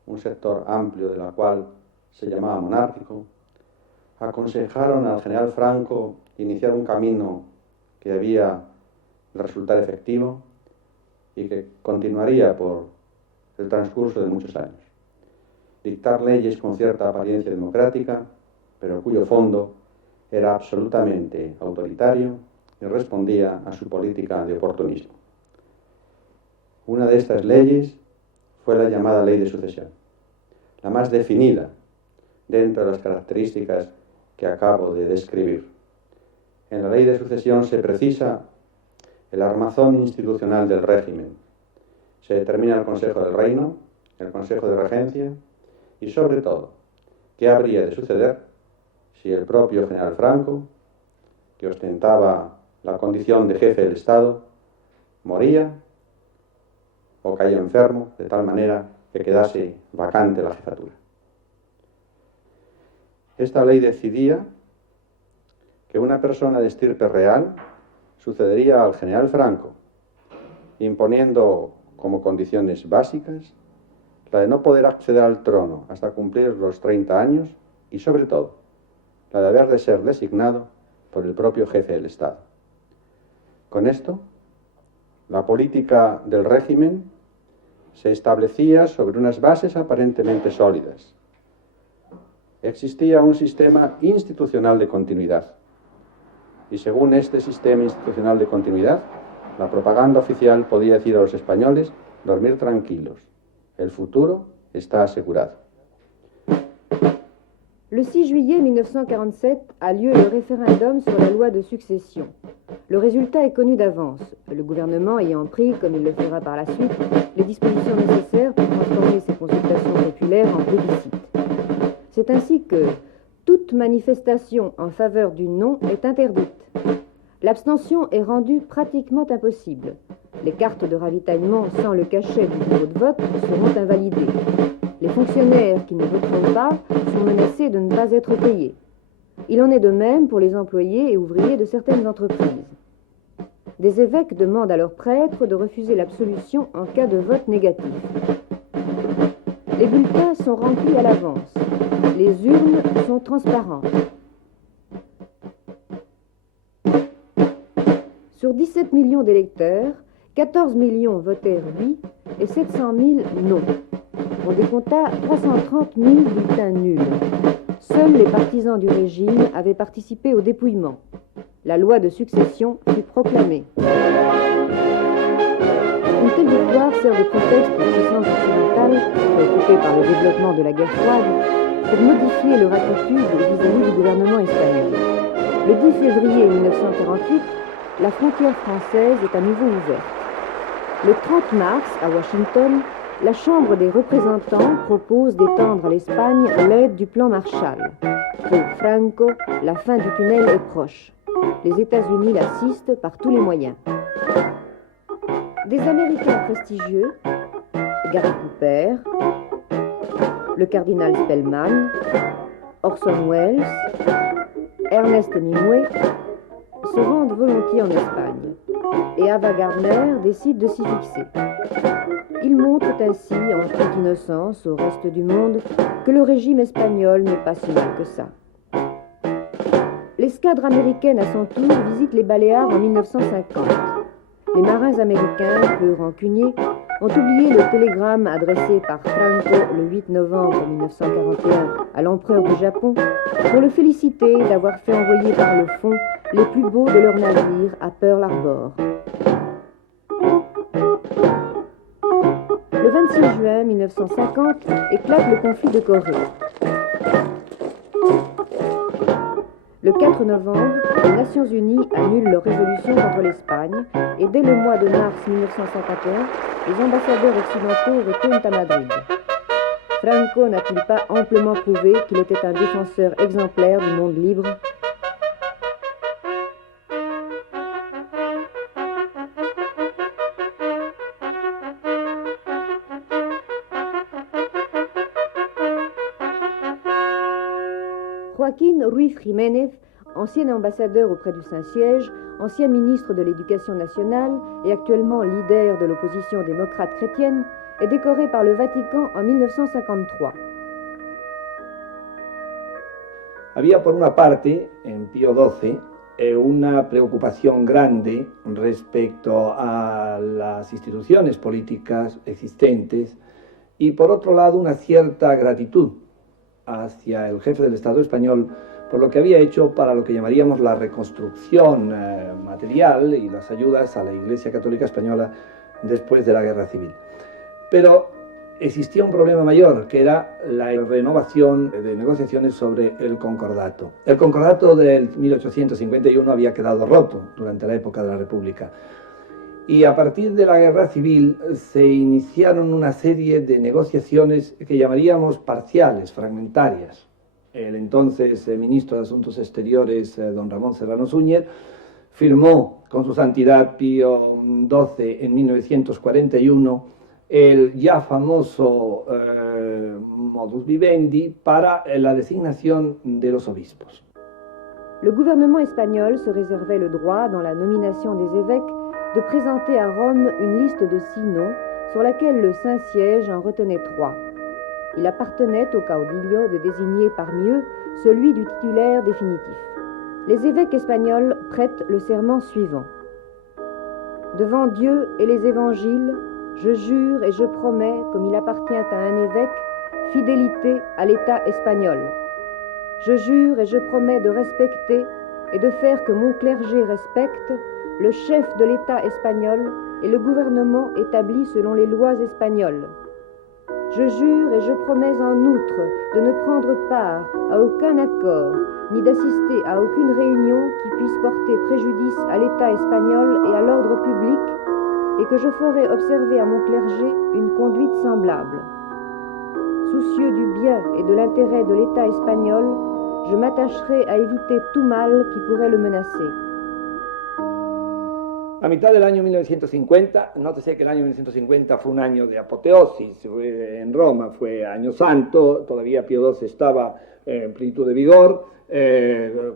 un sector amplio de la cual se llamaba monárquico, aconsejaron al general Franco iniciar un camino que había de resultar efectivo y que continuaría por el transcurso de muchos años. Dictar leyes con cierta apariencia democrática, pero cuyo fondo era absolutamente autoritario y respondía a su política de oportunismo. Una de estas leyes fue la llamada Ley de Sucesión, la más definida dentro de las características que acabo de describir. En la Ley de Sucesión se precisa el armazón institucional del régimen. Se determina el Consejo del Reino, el Consejo de Regencia y, sobre todo, qué habría de suceder si el propio general Franco, que ostentaba la condición de jefe del Estado, moría o caía enfermo de tal manera que quedase vacante la jefatura. Esta ley decidía que una persona de estirpe real sucedería al general Franco, imponiendo como condiciones básicas la de no poder acceder al trono hasta cumplir los 30 años y, sobre todo, la de haber de ser designado por el propio jefe del Estado. Con esto, la política del régimen se establecía sobre unas bases aparentemente sólidas. Existía un sistema institucional de continuidad y, según este sistema institucional de continuidad, la propaganda oficial podía decir a los españoles: dormir tranquilos, el futuro está asegurado. Le 6 juillet 1947 a lieu le référendum sur la loi de succession. Le résultat est connu d'avance, le gouvernement ayant pris, comme il le fera par la suite, les dispositions nécessaires pour transformer ces consultations populaires en plébiscite. C'est ainsi que toute manifestation en faveur du non est interdite. L'abstention est rendue pratiquement impossible. Les cartes de ravitaillement sans le cachet du bureau de vote seront invalidées. Les fonctionnaires qui ne voteront pas sont menacés de ne pas être payés. Il en est de même pour les employés et ouvriers de certaines entreprises. Des évêques demandent à leurs prêtres de refuser l'absolution en cas de vote négatif. Les bulletins sont remplis à l'avance. Les urnes sont transparentes. Sur 17 millions d'électeurs, 14 millions votèrent oui et 700 000 non. On décompta 330 000 bulletins nuls. Seuls les partisans du régime avaient participé au dépouillement. La loi de succession fut proclamée. Une telle victoire sert de prétexte aux puissances occidentales, préoccupées par le développement de la guerre froide, pour modifier leur attitude vis-à-vis du gouvernement espagnol. Le 10 février 1948, la frontière française est à nouveau ouverte. Le 30 mars, à Washington, la Chambre des représentants propose d'étendre à l'Espagne l'aide du plan Marshall. Pour Franco, la fin du tunnel est proche. Les États-Unis l'assistent par tous les moyens. Des Américains prestigieux, Gary Cooper, le cardinal Spellman, Orson Welles, Ernest Hemingway, se rendent volontiers en Espagne. Et Ava Gardner décide de s'y fixer. Ils montrent ainsi, en toute innocence, au reste du monde, que le régime espagnol n'est pas si mal que ça. L'escadre américaine, à son tour, visite les Baléares en 1950. Les marins américains, peu rancuniers, ont oublié le télégramme adressé par Franco le 8 novembre 1941 à l'empereur du Japon pour le féliciter d'avoir fait envoyer par le fond les plus beaux de leurs navires à Pearl Harbor. Le 26 juin 1950 éclate le conflit de Corée. Le 4 novembre, les Nations Unies annulent leur résolution contre l'Espagne et dès le mois de mars 1951, les ambassadeurs occidentaux retournent à Madrid. Franco n'a-t-il pas amplement prouvé qu'il était un défenseur exemplaire du monde libre ? Joaquín Ruiz Jiménez, ancien ambassadeur auprès du Saint-Siège, ancien ministre de l'Éducation nationale et actuellement leader de l'opposition démocrate chrétienne, est décoré par le Vatican en 1953. Había por una parte, en Pío XII, una preocupación grande respecto a las instituciones políticas existentes y por otro lado una cierta gratitud hacia el jefe del Estado español por lo que había hecho para lo que llamaríamos la reconstrucción material y las ayudas a la Iglesia Católica Española después de la Guerra Civil. Pero existía un problema mayor, que era la renovación de negociaciones sobre el concordato. El concordato del 1851 había quedado roto durante la época de la República. Y a partir de la Guerra Civil se iniciaron una serie de negociaciones que llamaríamos parciales, fragmentarias. El entonces ministro de Asuntos Exteriores, don Ramón Serrano Súñez, firmó con su santidad Pío XII en 1941 el ya famoso modus vivendi para la designación de los obispos. Le gouvernement espagnol se réservait le droit, dans la nomination des évêques, de présenter à Rome une liste de 6 noms sur laquelle le Saint-Siège en retenait 3. Il appartenait au caudillo de désigner parmi eux celui du titulaire définitif. Les évêques espagnols prêtent le serment suivant. Devant Dieu et les évangiles, je jure et je promets, comme il appartient à un évêque, fidélité à l'État espagnol. Je jure et je promets de respecter et de faire que mon clergé respecte le chef de l'État espagnol et le gouvernement établi selon les lois espagnoles. Je jure et je promets en outre de ne prendre part à aucun accord, ni d'assister à aucune réunion qui puisse porter préjudice à l'État espagnol et à l'ordre public, et que je ferai observer à mon clergé une conduite semblable. Soucieux du bien et de l'intérêt de l'État espagnol, je m'attacherai a éviter tout mal qui pourrait le menacer. A mitad del año 1950, nótese que el año 1950 fue un año de apoteosis, en Roma fue año santo, todavía Pío XII estaba en plenitud de vigor,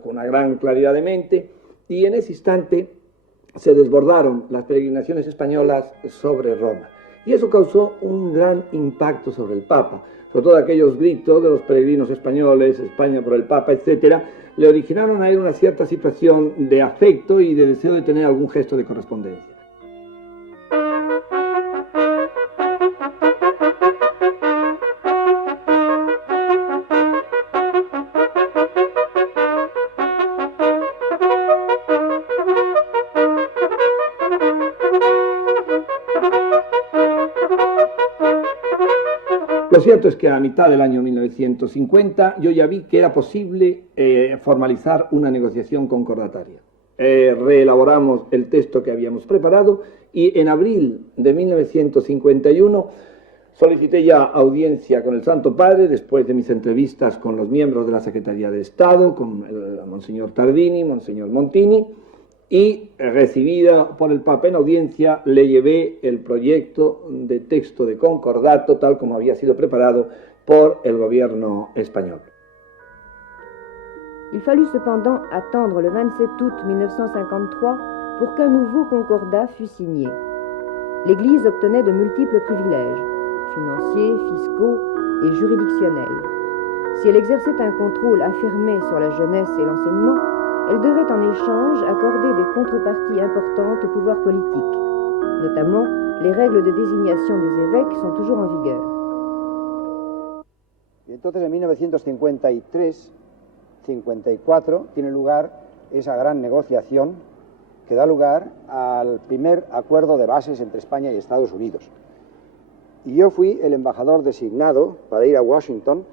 con una gran claridad de mente, y en ese instante se desbordaron las peregrinaciones españolas sobre Roma. Y eso causó un gran impacto sobre el Papa, sobre todo aquellos gritos de los peregrinos españoles, España por el Papa, etcétera, le originaron a él una cierta situación de afecto y de deseo de tener algún gesto de correspondencia. Lo cierto es que a mitad del año 1950 yo ya vi que era posible formalizar una negociación concordataria. Reelaboramos el texto que habíamos preparado y en abril de 1951 solicité ya audiencia con el Santo Padre después de mis entrevistas con los miembros de la Secretaría de Estado, con el Monseñor Tardini, Monseñor Montini, y recibida por el Papa en audiencia le llevé el proyecto de texto de concordato tal como había sido preparado por el gobierno español. Il fallut cependant attendre le 27 août 1953 pour qu'un nouveau concordat fût signé. L'Église obtenait de multiples privilèges, financiers, fiscaux et juridictionnels. Si elle exerçait un contrôle affirmé sur la jeunesse et l'enseignement, elle devait en échange accorder des contreparties importantes au pouvoir politique. Notamment, les règles de désignation des évêques sont toujours en vigueur. Y entonces en 1953-54 tiene lugar esa gran negociación que da lugar al primer acuerdo de bases entre España y Estados Unidos. Y yo fui el embajador designado para ir a Washington.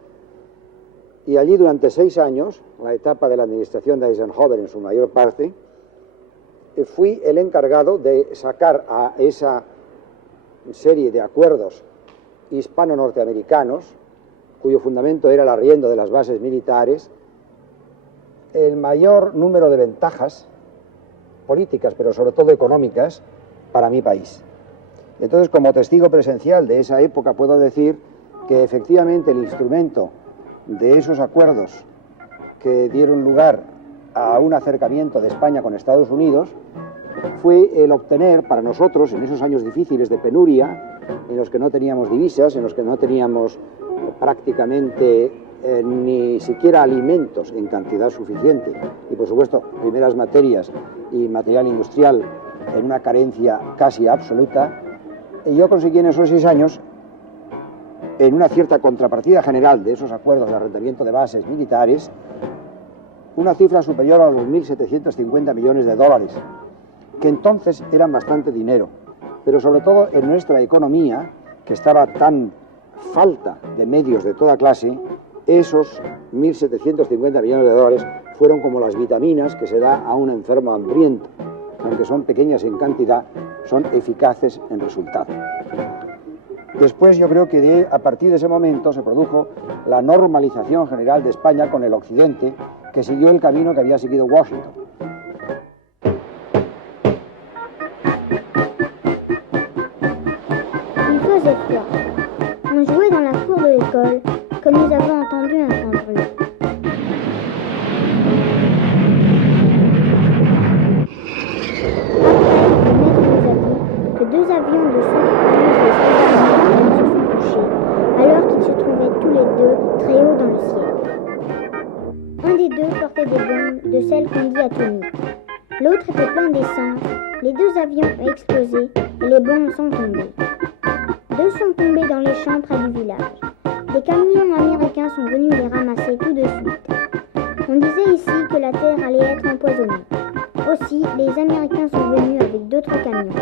Y allí durante 6 años, la etapa de la administración de Eisenhower en su mayor parte, fui el encargado de sacar a esa serie de acuerdos hispano-norteamericanos, cuyo fundamento era el arriendo de las bases militares, el mayor número de ventajas políticas, pero sobre todo económicas, para mi país. Entonces, como testigo presencial de esa época, puedo decir que efectivamente el instrumento de esos acuerdos que dieron lugar a un acercamiento de España con Estados Unidos fue el obtener para nosotros, en esos años difíciles de penuria, en los que no teníamos divisas, en los que no teníamos prácticamente ni siquiera alimentos en cantidad suficiente, y por supuesto primeras materias y material industrial en una carencia casi absoluta, y yo conseguí en esos 6 años, en una cierta contrapartida general de esos acuerdos de arrendamiento de bases militares, una cifra superior a los 1.750 millones de dólares, que entonces eran bastante dinero, pero sobre todo en nuestra economía, que estaba tan falta de medios de toda clase, esos 1.750 millones de dólares fueron como las vitaminas que se da a un enfermo hambriento, aunque son pequeñas en cantidad, son eficaces en resultado. Después yo creo que a partir de ese momento se produjo la normalización general de España con el Occidente, que siguió el camino que había seguido Washington. Il faisait froid. On jouait dans la cour de l'école, comme nous avons entendu un grand bruit. Après, le maître nous a dit que 2 avions de ceux qui conduisent les soldats américains se sont couchés, alors qu'ils se trouvaient tous les 2 très haut dans le ciel. Un des 2 portait des bombes de celles qu'on dit atomiques. L'autre était plein d'essence. Les 2 avions ont explosé et les bombes sont tombées. 2 sont tombés dans les champs près du village. Des camions américains sont venus les ramasser tout de suite. On disait ici que la terre allait être empoisonnée. Aussi, les Américains sont venus avec d'autres camions.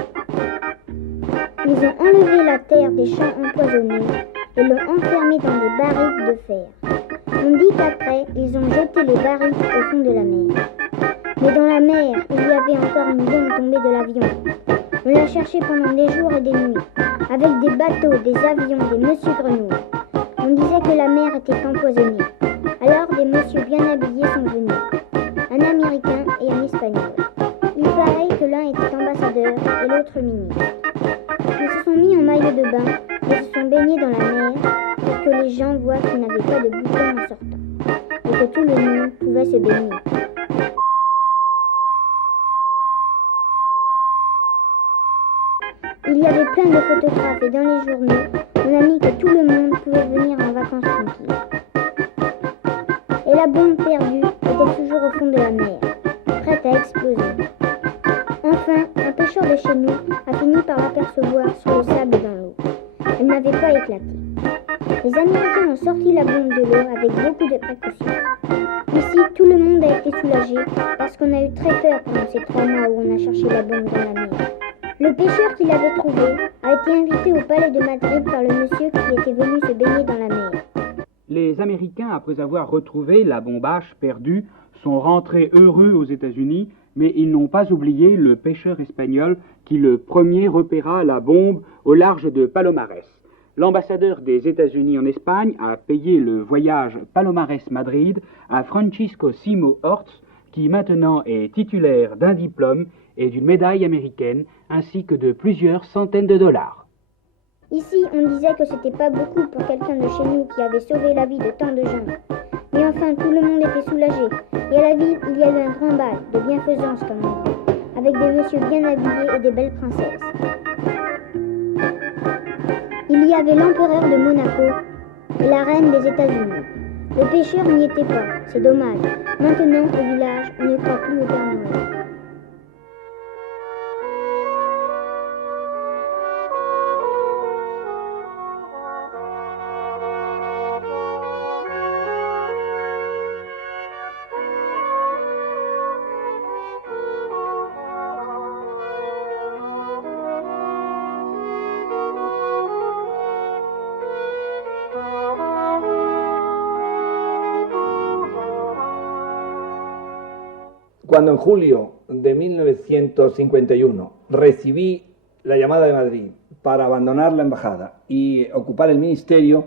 Ils ont enlevé la terre des champs empoisonnés et l'ont enfermé dans des barriques de fer. On dit qu'après, ils ont jeté les barriques au fond de la mer. Mais dans la mer, il y avait encore une bombe tombée de l'avion. On l'a cherchée pendant des jours et des nuits, avec des bateaux, des avions, des monsieur grenouilles. On disait que la mer était empoisonnée. Alors des messieurs bien habillés sont venus, un Américain et un Espagnol. Il paraît que l'un était ambassadeur et l'autre ministre. Ils se sont mis en maillot de bain et se sont baignés dans la mer pour que les gens voient qu'ils n'avaient pas de boutons en sortant, et que tout le monde pouvait se baigner. Il y avait plein de photographes et dans les journaux, on a mis que tout le monde pouvait venir en vacances tranquilles. Et la bombe perdue était toujours au fond de la mer, prête à exploser. Enfin, un pêcheur de chez nous a fini par l'apercevoir sur le sable dans l'eau. Elle n'avait pas éclaté. Les Américains ont sorti la bombe de l'eau avec beaucoup de précautions. Ici, tout le monde a été soulagé parce qu'on a eu très peur pendant ces 3 mois où on a cherché la bombe dans la mer. Le pêcheur qui l'avait trouvé a été invité au palais de Madrid par le monsieur qui était venu se baigner dans la mer. Les Américains, après avoir retrouvé la bombache perdue, sont rentrés heureux aux États-Unis, mais ils n'ont pas oublié le pêcheur espagnol qui le premier repéra la bombe au large de Palomares. L'ambassadeur des États-Unis en Espagne a payé le voyage Palomares-Madrid à Francisco Simo Orts, qui maintenant est titulaire d'un diplôme et d'une médaille américaine, ainsi que de plusieurs centaines de dollars. Ici, on disait que c'était pas beaucoup pour quelqu'un de chez nous qui avait sauvé la vie de tant de gens. Mais enfin, tout le monde était soulagé. Et à la ville, il y a eu un grand bal, de bienfaisance comme on dit, avec des messieurs bien habillés et des belles princesses. Il y avait l'empereur de Monaco et la reine des États-Unis. Le pêcheur n'y était pas, c'est dommage. Maintenant, au village, on ne croit plus au Père Noël. Cuando en julio de 1951 recibí la llamada de Madrid para abandonar la embajada y ocupar el ministerio,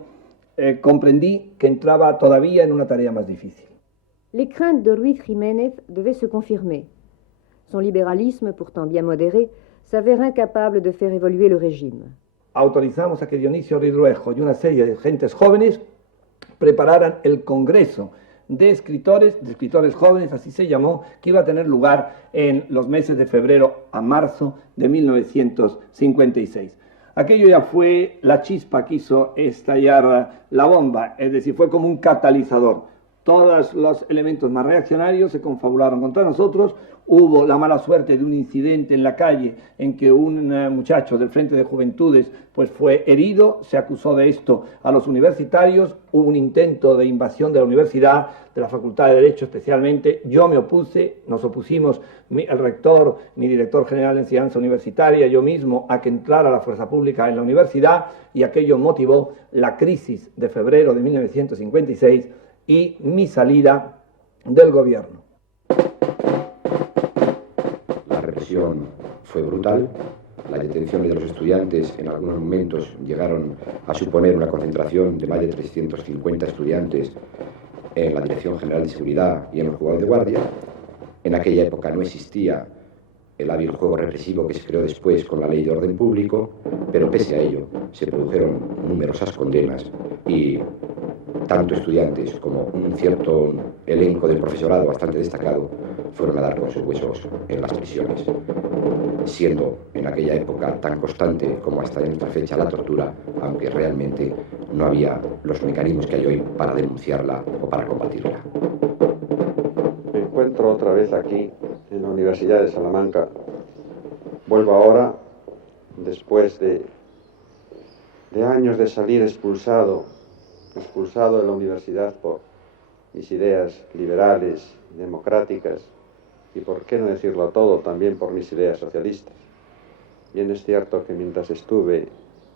comprendí que entraba todavía en una tarea más difícil. Les craintes de Ruiz Jiménez devaient se confirmer. Son libéralisme, pourtant bien modéré, s'avère incapable de faire évoluer le régime. Autorizamos a que Dionisio Ridruejo y una serie de gentes jóvenes prepararan el Congreso de escritores jóvenes, así se llamó, que iba a tener lugar en los meses de febrero a marzo de 1956. Aquello ya fue la chispa que hizo estallar la bomba, es decir, fue como un catalizador. Todos los elementos más reaccionarios se confabularon contra nosotros. Hubo la mala suerte de un incidente en la calle en que un muchacho del Frente de Juventudes pues fue herido. Se acusó de esto a los universitarios. Hubo un intento de invasión de la universidad, de la Facultad de Derecho especialmente. Yo me opuse, nos opusimos el rector, mi director general de enseñanza universitaria, yo mismo, a que entrara la fuerza pública en la universidad, y aquello motivó la crisis de febrero de 1956 y mi salida del gobierno. La represión fue brutal. Las detenciones de los estudiantes en algunos momentos llegaron a suponer una concentración de más de 350 estudiantes en la Dirección General de Seguridad y en los juzgados de guardia. En aquella época no existía el hábil juego represivo que se creó después con la Ley de Orden Público, pero pese a ello se produjeron numerosas condenas y tanto estudiantes como un cierto elenco del profesorado bastante destacado fueron a dar con sus huesos en las prisiones, siendo en aquella época tan constante como hasta en esta fecha la tortura, aunque realmente no había los mecanismos que hay hoy para denunciarla o para combatirla. Me encuentro otra vez aquí en la Universidad de Salamanca. Vuelvo ahora, después de años de salir expulsado de la universidad por mis ideas liberales, democráticas y, por qué no decirlo todo, también por mis ideas socialistas. Bien es cierto que mientras estuve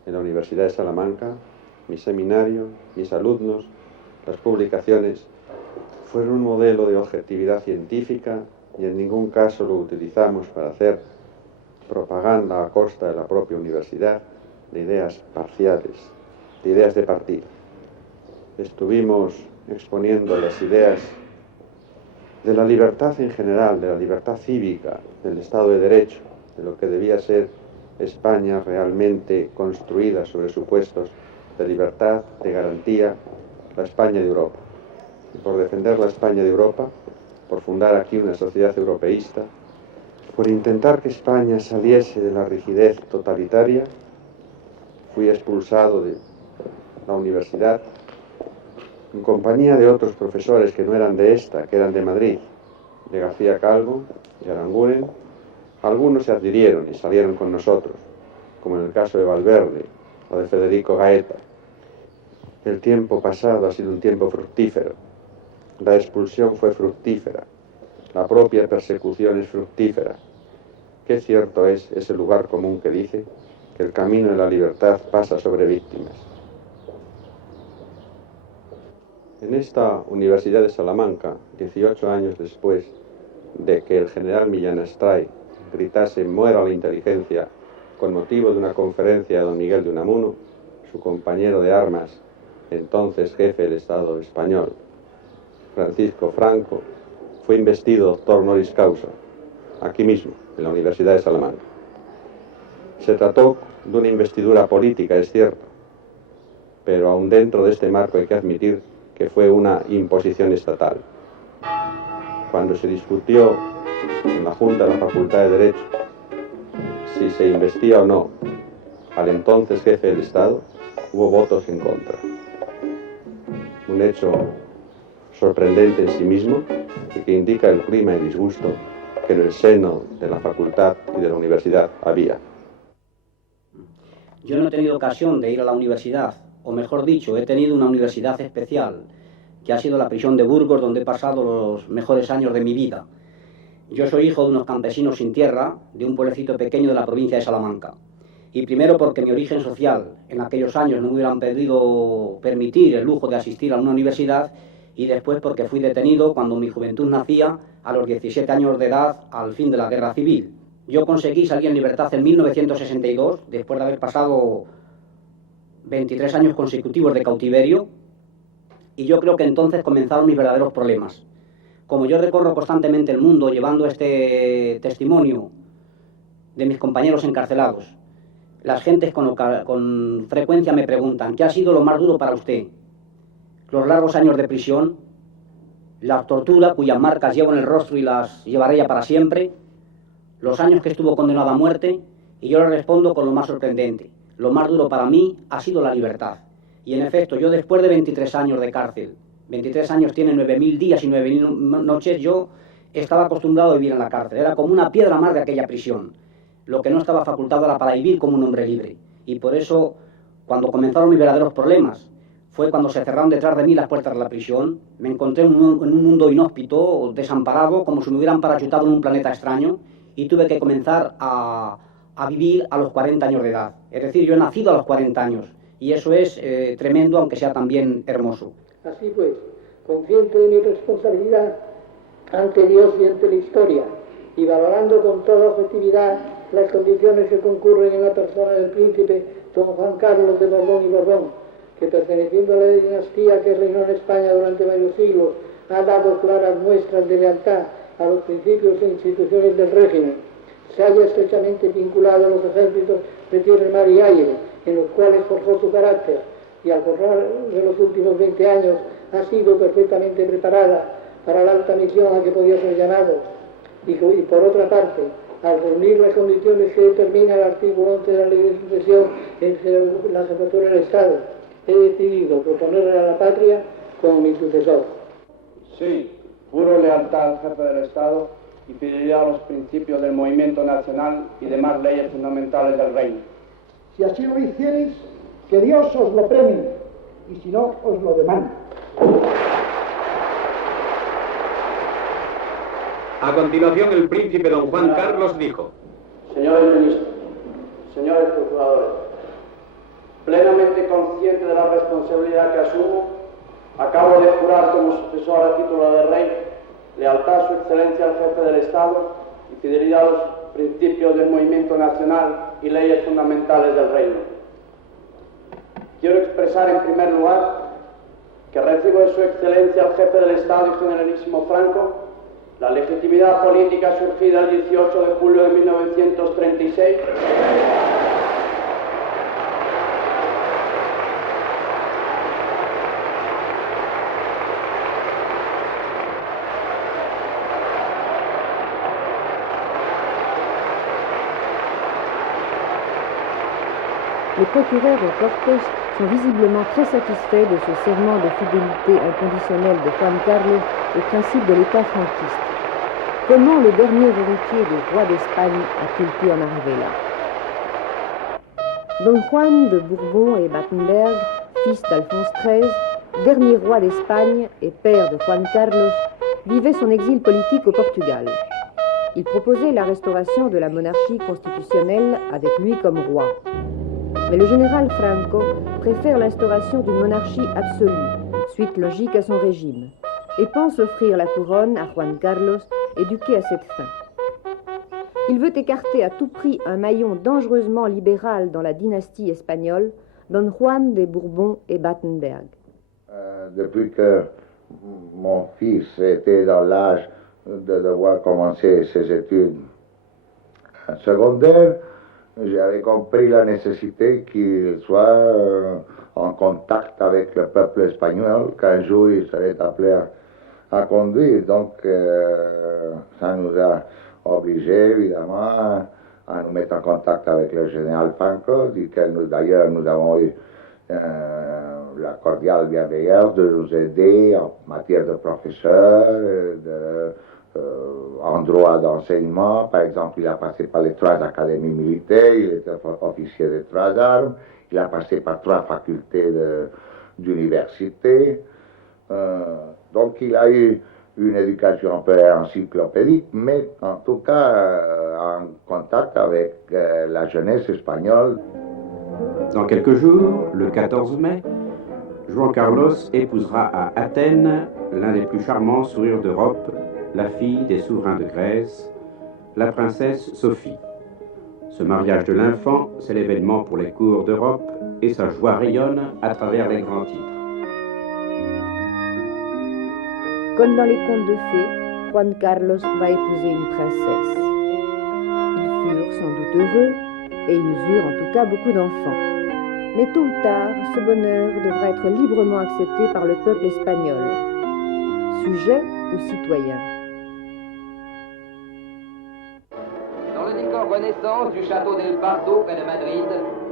en la Universidad de Salamanca mi seminario, mis alumnos, las publicaciones, fueron un modelo de objetividad científica y en ningún caso lo utilizamos para hacer propaganda a costa de la propia universidad de ideas parciales, de ideas de partido. Estuvimos exponiendo las ideas de la libertad en general, de la libertad cívica, del Estado de Derecho, de lo que debía ser España realmente construida sobre supuestos de libertad, de garantía, la España de Europa. Y por defender la España de Europa, por fundar aquí una sociedad europeísta, por intentar que España saliese de la rigidez totalitaria, fui expulsado de la universidad en compañía de otros profesores que no eran de esta, que eran de Madrid, de García Calvo, de Aranguren. Algunos se adhirieron y salieron con nosotros, como en el caso de Valverde o de Federico Gaeta. El tiempo pasado ha sido un tiempo fructífero. La expulsión fue fructífera. La propia persecución es fructífera. Qué cierto es ese lugar común que dice que el camino de la libertad pasa sobre víctimas. En esta Universidad de Salamanca, 18 años después de que el general Millán Astray gritase "muera la inteligencia" con motivo de una conferencia de don Miguel de Unamuno, su compañero de armas, entonces jefe del Estado español, Francisco Franco, fue investido doctor honoris causa, aquí mismo, en la Universidad de Salamanca. Se trató de una investidura política, es cierto, pero aún dentro de este marco hay que admitir que fue una imposición estatal. Cuando se discutió en la Junta de la Facultad de Derecho si se investiga o no al entonces jefe del Estado, hubo votos en contra. Un hecho sorprendente en sí mismo y que indica el clima de disgusto que en el seno de la facultad y de la universidad había. Yo no he tenido ocasión de ir a la universidad, o mejor dicho, he tenido una universidad especial, que ha sido la prisión de Burgos, donde he pasado los mejores años de mi vida. Yo soy hijo de unos campesinos sin tierra, de un pueblecito pequeño de la provincia de Salamanca. Y primero porque mi origen social en aquellos años no me hubieran podido permitir el lujo de asistir a una universidad, y después porque fui detenido cuando mi juventud nacía a los 17 años de edad al fin de la Guerra Civil. Yo conseguí salir en libertad en 1962, después de haber pasado 23 años consecutivos de cautiverio, y yo creo que entonces comenzaron mis verdaderos problemas. Como yo recorro constantemente el mundo llevando este testimonio de mis compañeros encarcelados, las gentes con frecuencia me preguntan: ¿qué ha sido lo más duro para usted? Los largos años de prisión, la tortura cuyas marcas llevo en el rostro y las llevaré ya para siempre, los años que estuvo condenado a muerte, y yo le respondo con lo más sorprendente: lo más duro para mí ha sido la libertad. Y en efecto, yo después de 23 años de cárcel, 23 años tiene 9.000 días y 9.000 noches, yo estaba acostumbrado a vivir en la cárcel, era como una piedra más de aquella prisión. Lo que no estaba facultado era para vivir como un hombre libre. Y por eso, cuando comenzaron mis verdaderos problemas, fue cuando se cerraron detrás de mí las puertas de la prisión. Me encontré en un mundo inhóspito, desamparado, como si me hubieran parachutado en un planeta extraño, y tuve que comenzar a vivir a los 40 años de edad. Es decir, yo he nacido a los 40 años, y eso es tremendo, aunque sea también hermoso. Así pues, consciente de mi responsabilidad ante Dios y ante la historia, y valorando con toda objetividad las condiciones que concurren en la persona del príncipe don Juan Carlos de Borbón y Borbón, que perteneciendo a la dinastía que reinó en España durante varios siglos, ha dado claras muestras de lealtad a los principios e instituciones del régimen, se halla estrechamente vinculado a los ejércitos de tierra, mar y aire, en los cuales forjó su carácter, y al correr de los últimos 20 años ha sido perfectamente preparada para la alta misión a que podía ser llamado, y por otra parte, al reunir las condiciones que determina el artículo 11 de la Ley de Sucesión entre la Jefatura del Estado, he decidido proponerle a la patria como mi sucesor. Sí, juro lealtad al jefe del Estado y fidelidad a los principios del movimiento nacional y demás leyes fundamentales del reino. Si así lo hicierais, que Dios os lo premie, y si no, os lo demanda. A continuación, el príncipe don Juan Carlos dijo: Señores ministros, señores procuradores, plenamente consciente de la responsabilidad que asumo, acabo de jurar como sucesor a título de rey lealtad a su excelencia al jefe del Estado y fidelidad a los principios del movimiento nacional y leyes fundamentales del reino. Quiero expresar en primer lugar que recibo de su excelencia al jefe del Estado y generalísimo Franco la legitimidad política surgida el 18 de julio de 1936 Les procureurs et Cortés sont visiblement très satisfaits de ce serment de fidélité inconditionnelle de Juan Carlos au principe de l'État franquiste. Comment le dernier héritier du roi d'Espagne a-t-il pu en arriver là? Don Juan de Bourbon et Battenberg, fils d'Alphonse XIII, dernier roi d'Espagne et père de Juan Carlos, vivait son exil politique au Portugal. Il proposait la restauration de la monarchie constitutionnelle avec lui comme roi. Mais le général Franco préfère l'instauration d'une monarchie absolue, suite logique à son régime, et pense offrir la couronne à Juan Carlos, éduqué à cette fin. Il veut écarter à tout prix un maillon dangereusement libéral dans la dynastie espagnole, Don Juan de Bourbon et Battenberg. Depuis que mon fils était dans l'âge de devoir commencer ses études secondaires, j'avais compris la nécessité qu'il soit en contact avec le peuple espagnol qu'un jour il serait appelé à conduire. Donc ça nous a obligés évidemment à nous mettre en contact avec le général Franco, duquel d'ailleurs nous avons eu la cordiale bienveillance de nous aider en matière de professeurs, en droit d'enseignement. Par exemple, il a passé par les 3 académies militaires, il était officier des 3 armes, il a passé par 3 facultés d'université. Donc il a eu une éducation un peu encyclopédique, mais en tout cas en contact avec la jeunesse espagnole. Dans quelques jours, le 14 mai, Juan Carlos épousera à Athènes l'un des plus charmants sourires d'Europe, la fille des souverains de Grèce, la princesse Sophie. Ce mariage de l'infant, c'est l'événement pour les cours d'Europe et sa joie rayonne à travers les grands titres. Comme dans les contes de fées, Juan Carlos va épouser une princesse. Ils furent sans doute heureux et ils eurent en tout cas beaucoup d'enfants. Mais tôt ou tard, ce bonheur devra être librement accepté par le peuple espagnol, sujet ou citoyen. Dans le décor Renaissance du château del Pardo, près de Madrid,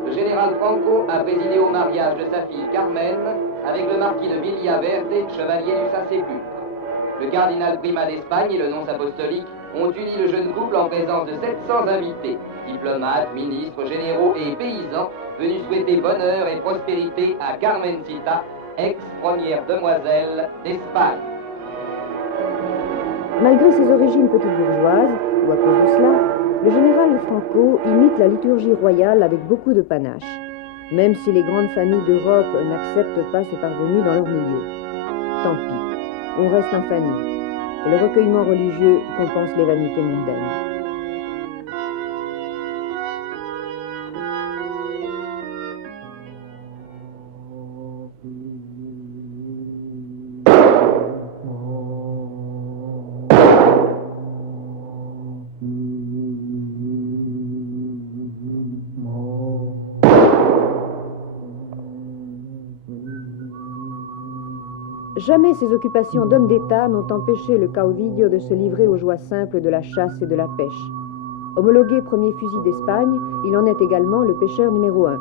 le général Franco a présidé au mariage de sa fille Carmen avec le marquis de Villaverde, chevalier du Saint-Sépulcre. Le cardinal Prima d'Espagne et le nonce apostolique ont uni le jeune couple en présence de 700 invités, diplomates, ministres, généraux et paysans, venus souhaiter bonheur et prospérité à Carmencita, ex-première demoiselle d'Espagne. Malgré ses origines petites bourgeoises, ou à cause de cela, le général Franco imite la liturgie royale avec beaucoup de panache, même si les grandes familles d'Europe n'acceptent pas ce parvenu dans leur milieu. Tant pis, on reste en famille, et le recueillement religieux compense les vanités mondaines. Jamais ces occupations d'hommes d'État n'ont empêché le caudillo de se livrer aux joies simples de la chasse et de la pêche. Homologué premier fusil d'Espagne, il en est également le pêcheur numéro 1.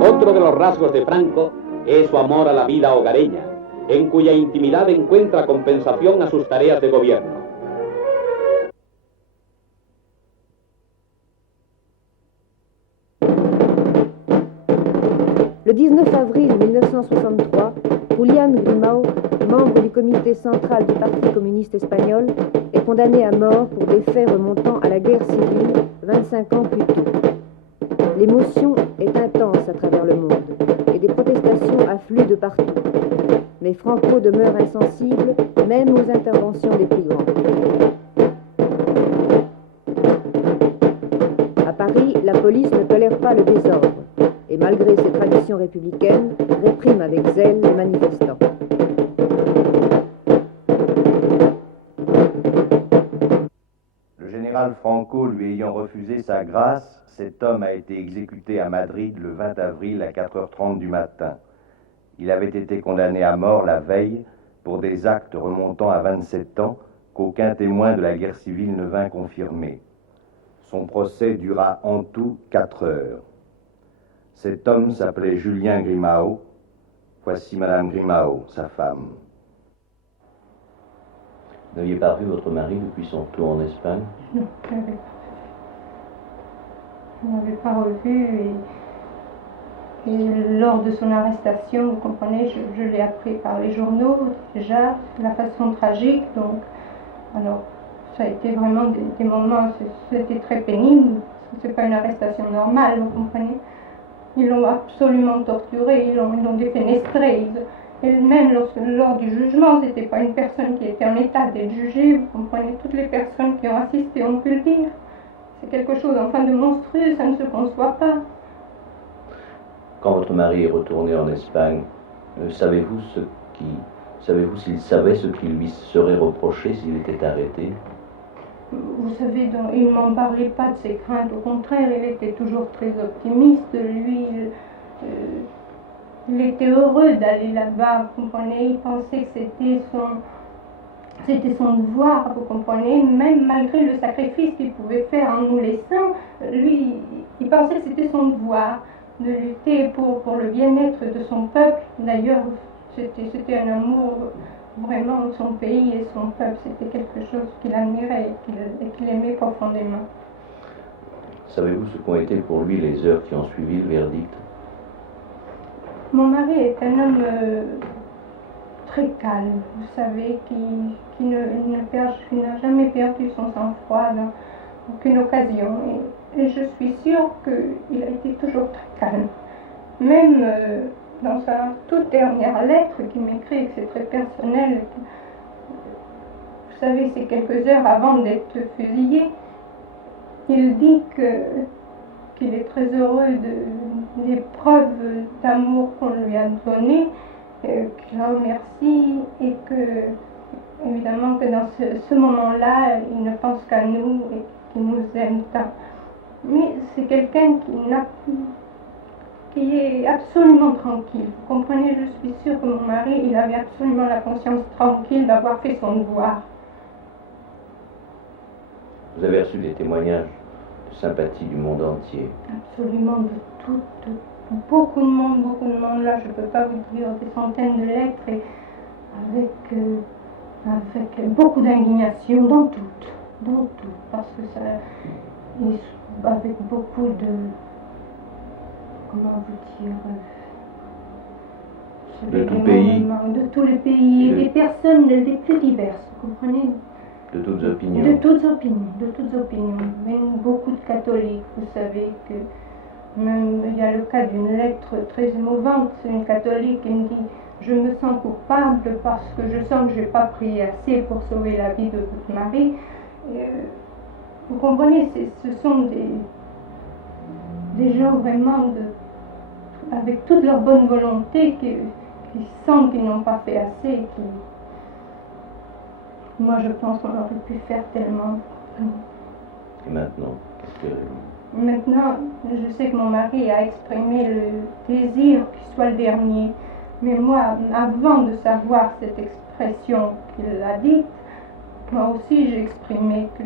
Otro de los rasgos de Franco es su amor a la vida hogareña, en cuya intimidad encuentra compensación a sus tareas de gobierno. Le 19 avril 1963, Julián Grimao, membre du comité central du Parti communiste espagnol, est condamné à mort pour des faits remontant à la guerre civile 25 ans plus tôt. L'émotion est intense à travers le monde et des protestations affluent de partout. Mais Franco demeure insensible même aux interventions des plus grands. À Paris, la police ne tolère pas le désordre et malgré ses traditions républicaines, réprime avec zèle les manifestants. Le général Franco lui ayant refusé sa grâce, cet homme a été exécuté à Madrid le 20 avril à 4h30 du matin. Il avait été condamné à mort la veille pour des actes remontant à 27 ans qu'aucun témoin de la guerre civile ne vint confirmer. Son procès dura en tout 4 heures. Cet homme s'appelait Julien Grimao. Voici Madame Grimao, sa femme. Vous n'aviez pas vu votre mari depuis son retour en Espagne? Non, je ne l'avais pas revu et lors de son arrestation, vous comprenez, je l'ai appris par les journaux déjà, la façon tragique, donc alors ça a été vraiment des moments, c'était très pénible, c'est pas une arrestation normale, vous comprenez. Ils l'ont absolument torturé, ils l'ont défenestré. Et même lors du jugement, c'était pas une personne qui était en état d'être jugée, vous comprenez, toutes les personnes qui ont assisté ont pu le dire. C'est quelque chose enfin de monstrueux, ça ne se conçoit pas. Quand votre mari est retourné en Espagne, savez-vous s'il savait ce qui lui serait reproché s'il était arrêté? Vous savez, il ne m'en parlait pas de ses craintes, au contraire, il était toujours très optimiste. Lui, il était heureux d'aller là-bas, vous comprenez, il pensait que c'était son devoir, vous comprenez, même malgré le sacrifice qu'il pouvait faire en nous laissant, lui, il pensait que c'était son devoir de lutter pour le bien-être de son peuple. D'ailleurs, c'était un amour vraiment de son pays et son peuple, c'était quelque chose qu'il admirait et qu'il aimait profondément. Savez-vous ce qu'ont été pour lui les heures qui ont suivi le verdict? Mon mari est un homme très calme, vous savez, qui n'a jamais perdu son sang-froid dans aucune occasion. Et je suis sûre qu'il a été toujours très calme. Même dans sa toute dernière lettre qu'il m'écrit, que c'est très personnel, vous savez, c'est quelques heures avant d'être fusillé, il dit qu'il est très heureux des preuves d'amour qu'on lui a données, qu'il la remercie et que, évidemment, que dans ce moment-là, il ne pense qu'à nous et qu'il nous aime tant. Mais c'est quelqu'un qui est absolument tranquille. Vous comprenez, je suis sûre que mon mari, il avait absolument la conscience tranquille d'avoir fait son devoir. Vous avez reçu des témoignages de sympathie du monde entier? Absolument, beaucoup de monde, là, je ne peux pas vous dire, des centaines de lettres, et avec beaucoup d'indignation dans tout, parce que ça, avec beaucoup de, comment vous dire, de tout pays, de tous les pays, et des personnes les plus diverses, vous comprenez? De toutes opinions. De toutes opinions. Même beaucoup de catholiques, vous savez que même il y a le cas d'une lettre très émouvante, c'est une catholique qui me dit « Je me sens coupable parce que je sens que je n'ai pas prié assez pour sauver la vie de votre mari. » Vous comprenez, ce sont des gens vraiment avec toute leur bonne volonté qui sentent qu'ils n'ont pas fait assez. Moi, je pense qu'on aurait pu faire tellement. Et maintenant, qu'est-ce que... Maintenant, je sais que mon mari a exprimé le désir qu'il soit le dernier. Mais moi, avant de savoir cette expression qu'il a dite, moi aussi j'ai exprimé que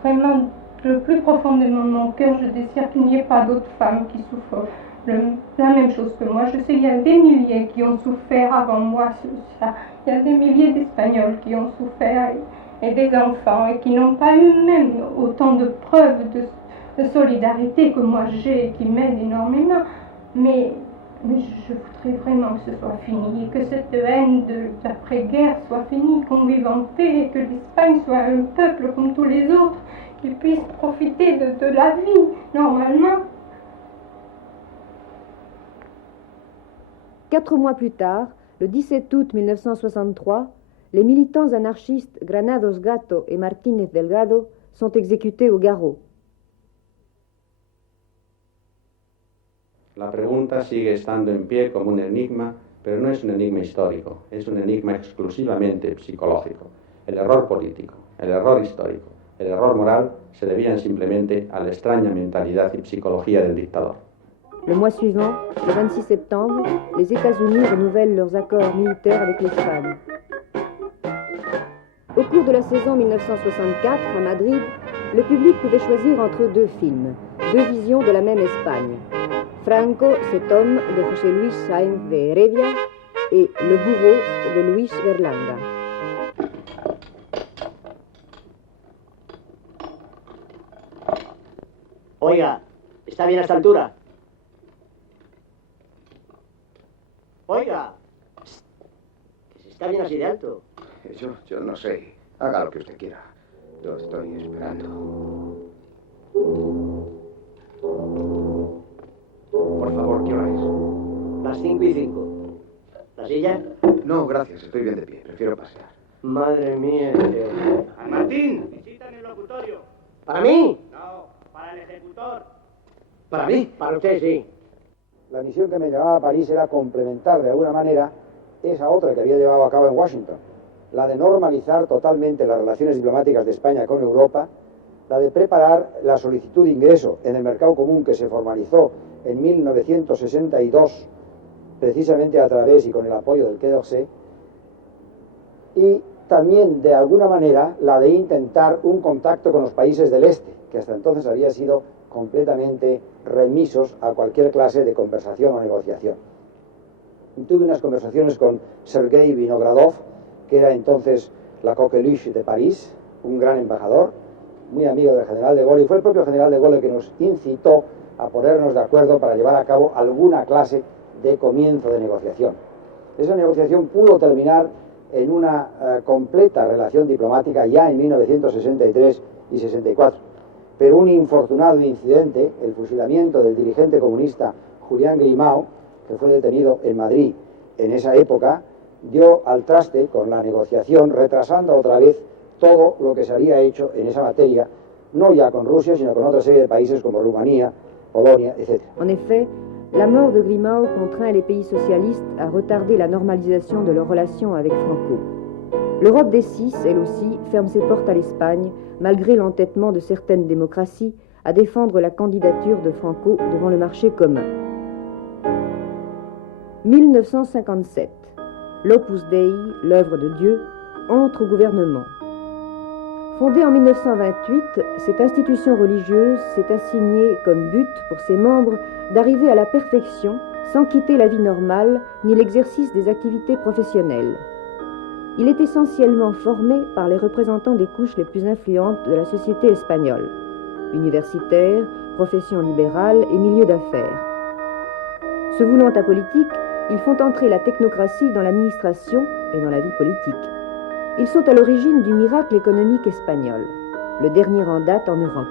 vraiment, le plus profondément de mon cœur, je désire qu'il n'y ait pas d'autres femmes qui souffrent la même chose que moi. Je sais qu'il y a des milliers qui ont souffert avant moi, ça. Il y a des milliers d'Espagnols qui ont souffert et des enfants et qui n'ont pas eu même autant de preuves de solidarité que moi j'ai et qui m'aident énormément. Mais Mais je voudrais vraiment que ce soit fini, que cette haine d'après-guerre soit finie, qu'on vive en paix, et que l'Espagne soit un peuple comme tous les autres, qui puisse profiter de la vie, normalement. 4 mois plus tard, le 17 août 1963, les militants anarchistes Granados Gato et Martínez Delgado sont exécutés au garrot. La pregunta sigue estando en pie como un enigma, pero no es un enigma histórico, es un enigma exclusivamente psicológico. El error político, el error histórico, el error moral se debían simplemente a la extraña mentalidad y psicología del dictador. Le mois suivant, le 26 septembre, les États-Unis renouvellent leurs accords militaires avec l'Espagne. Au cours de la saison 1964, à Madrid, le public pouvait choisir entre 2 films, 2 visions de la même Espagne. Franco, cet homme de José Luis Sáenz de Heredia et Le bourreau de Luis Berlanga. Oiga, ¿está bien a esta altura? Oiga, que si está bien así de alto. Yo no sé. Haga lo que usted quiera. Yo estoy esperando. Por favor, ¿qué hora es? Las 5:05. ¿La silla? No, gracias. Estoy bien de pie. Prefiero pasear. Madre mía, Dios. Martín, visitan el locutorio. ¿Para mí? No, para el ejecutor. ¿Para mí? Para usted, sí. La misión que me llevaba a París era complementar de alguna manera esa otra que había llevado a cabo en Washington, la de normalizar totalmente las relaciones diplomáticas de España con Europa, la de preparar la solicitud de ingreso en el mercado común que se formalizó en 1962, precisamente a través y con el apoyo del Quai d'Orsay, y también de alguna manera la de intentar un contacto con los países del este, que hasta entonces había sido completamente remisos a cualquier clase de conversación o negociación. Tuve unas conversaciones con Sergei Vinogradov, que era entonces la coqueluche de París, un gran embajador, muy amigo del general de Gaulle, y fue el propio general de Gaulle el que nos incitó a ponernos de acuerdo para llevar a cabo alguna clase de comienzo de negociación. Esa negociación pudo terminar en una completa relación diplomática ya en 1963 y 64. Pero un infortunado incidente, el fusilamiento del dirigente comunista Julián Grimau, que fue detenido en Madrid en esa época, dio al traste con la negociación, retrasando otra vez todo lo que se había hecho en esa materia, no ya con Rusia, sino con otra serie de países como Rumanía, Polonia, etc. En effet, la mort de Grimau contraint les pays socialistes à retarder la normalisation de leurs relations avec Franco. L'Europe des Six, elle aussi, ferme ses portes à l'Espagne, malgré l'entêtement de certaines démocraties à défendre la candidature de Franco devant le marché commun. 1957. L'Opus Dei, l'œuvre de Dieu, entre au gouvernement. Fondée en 1928, cette institution religieuse s'est assignée comme but pour ses membres d'arriver à la perfection sans quitter la vie normale ni l'exercice des activités professionnelles. Il est essentiellement formé par les représentants des couches les plus influentes de la société espagnole, universitaires, professions libérales et milieux d'affaires. Se voulant apolitiques, ils font entrer la technocratie dans l'administration et dans la vie politique. Ils sont à l'origine du miracle économique espagnol, le dernier en date en Europe.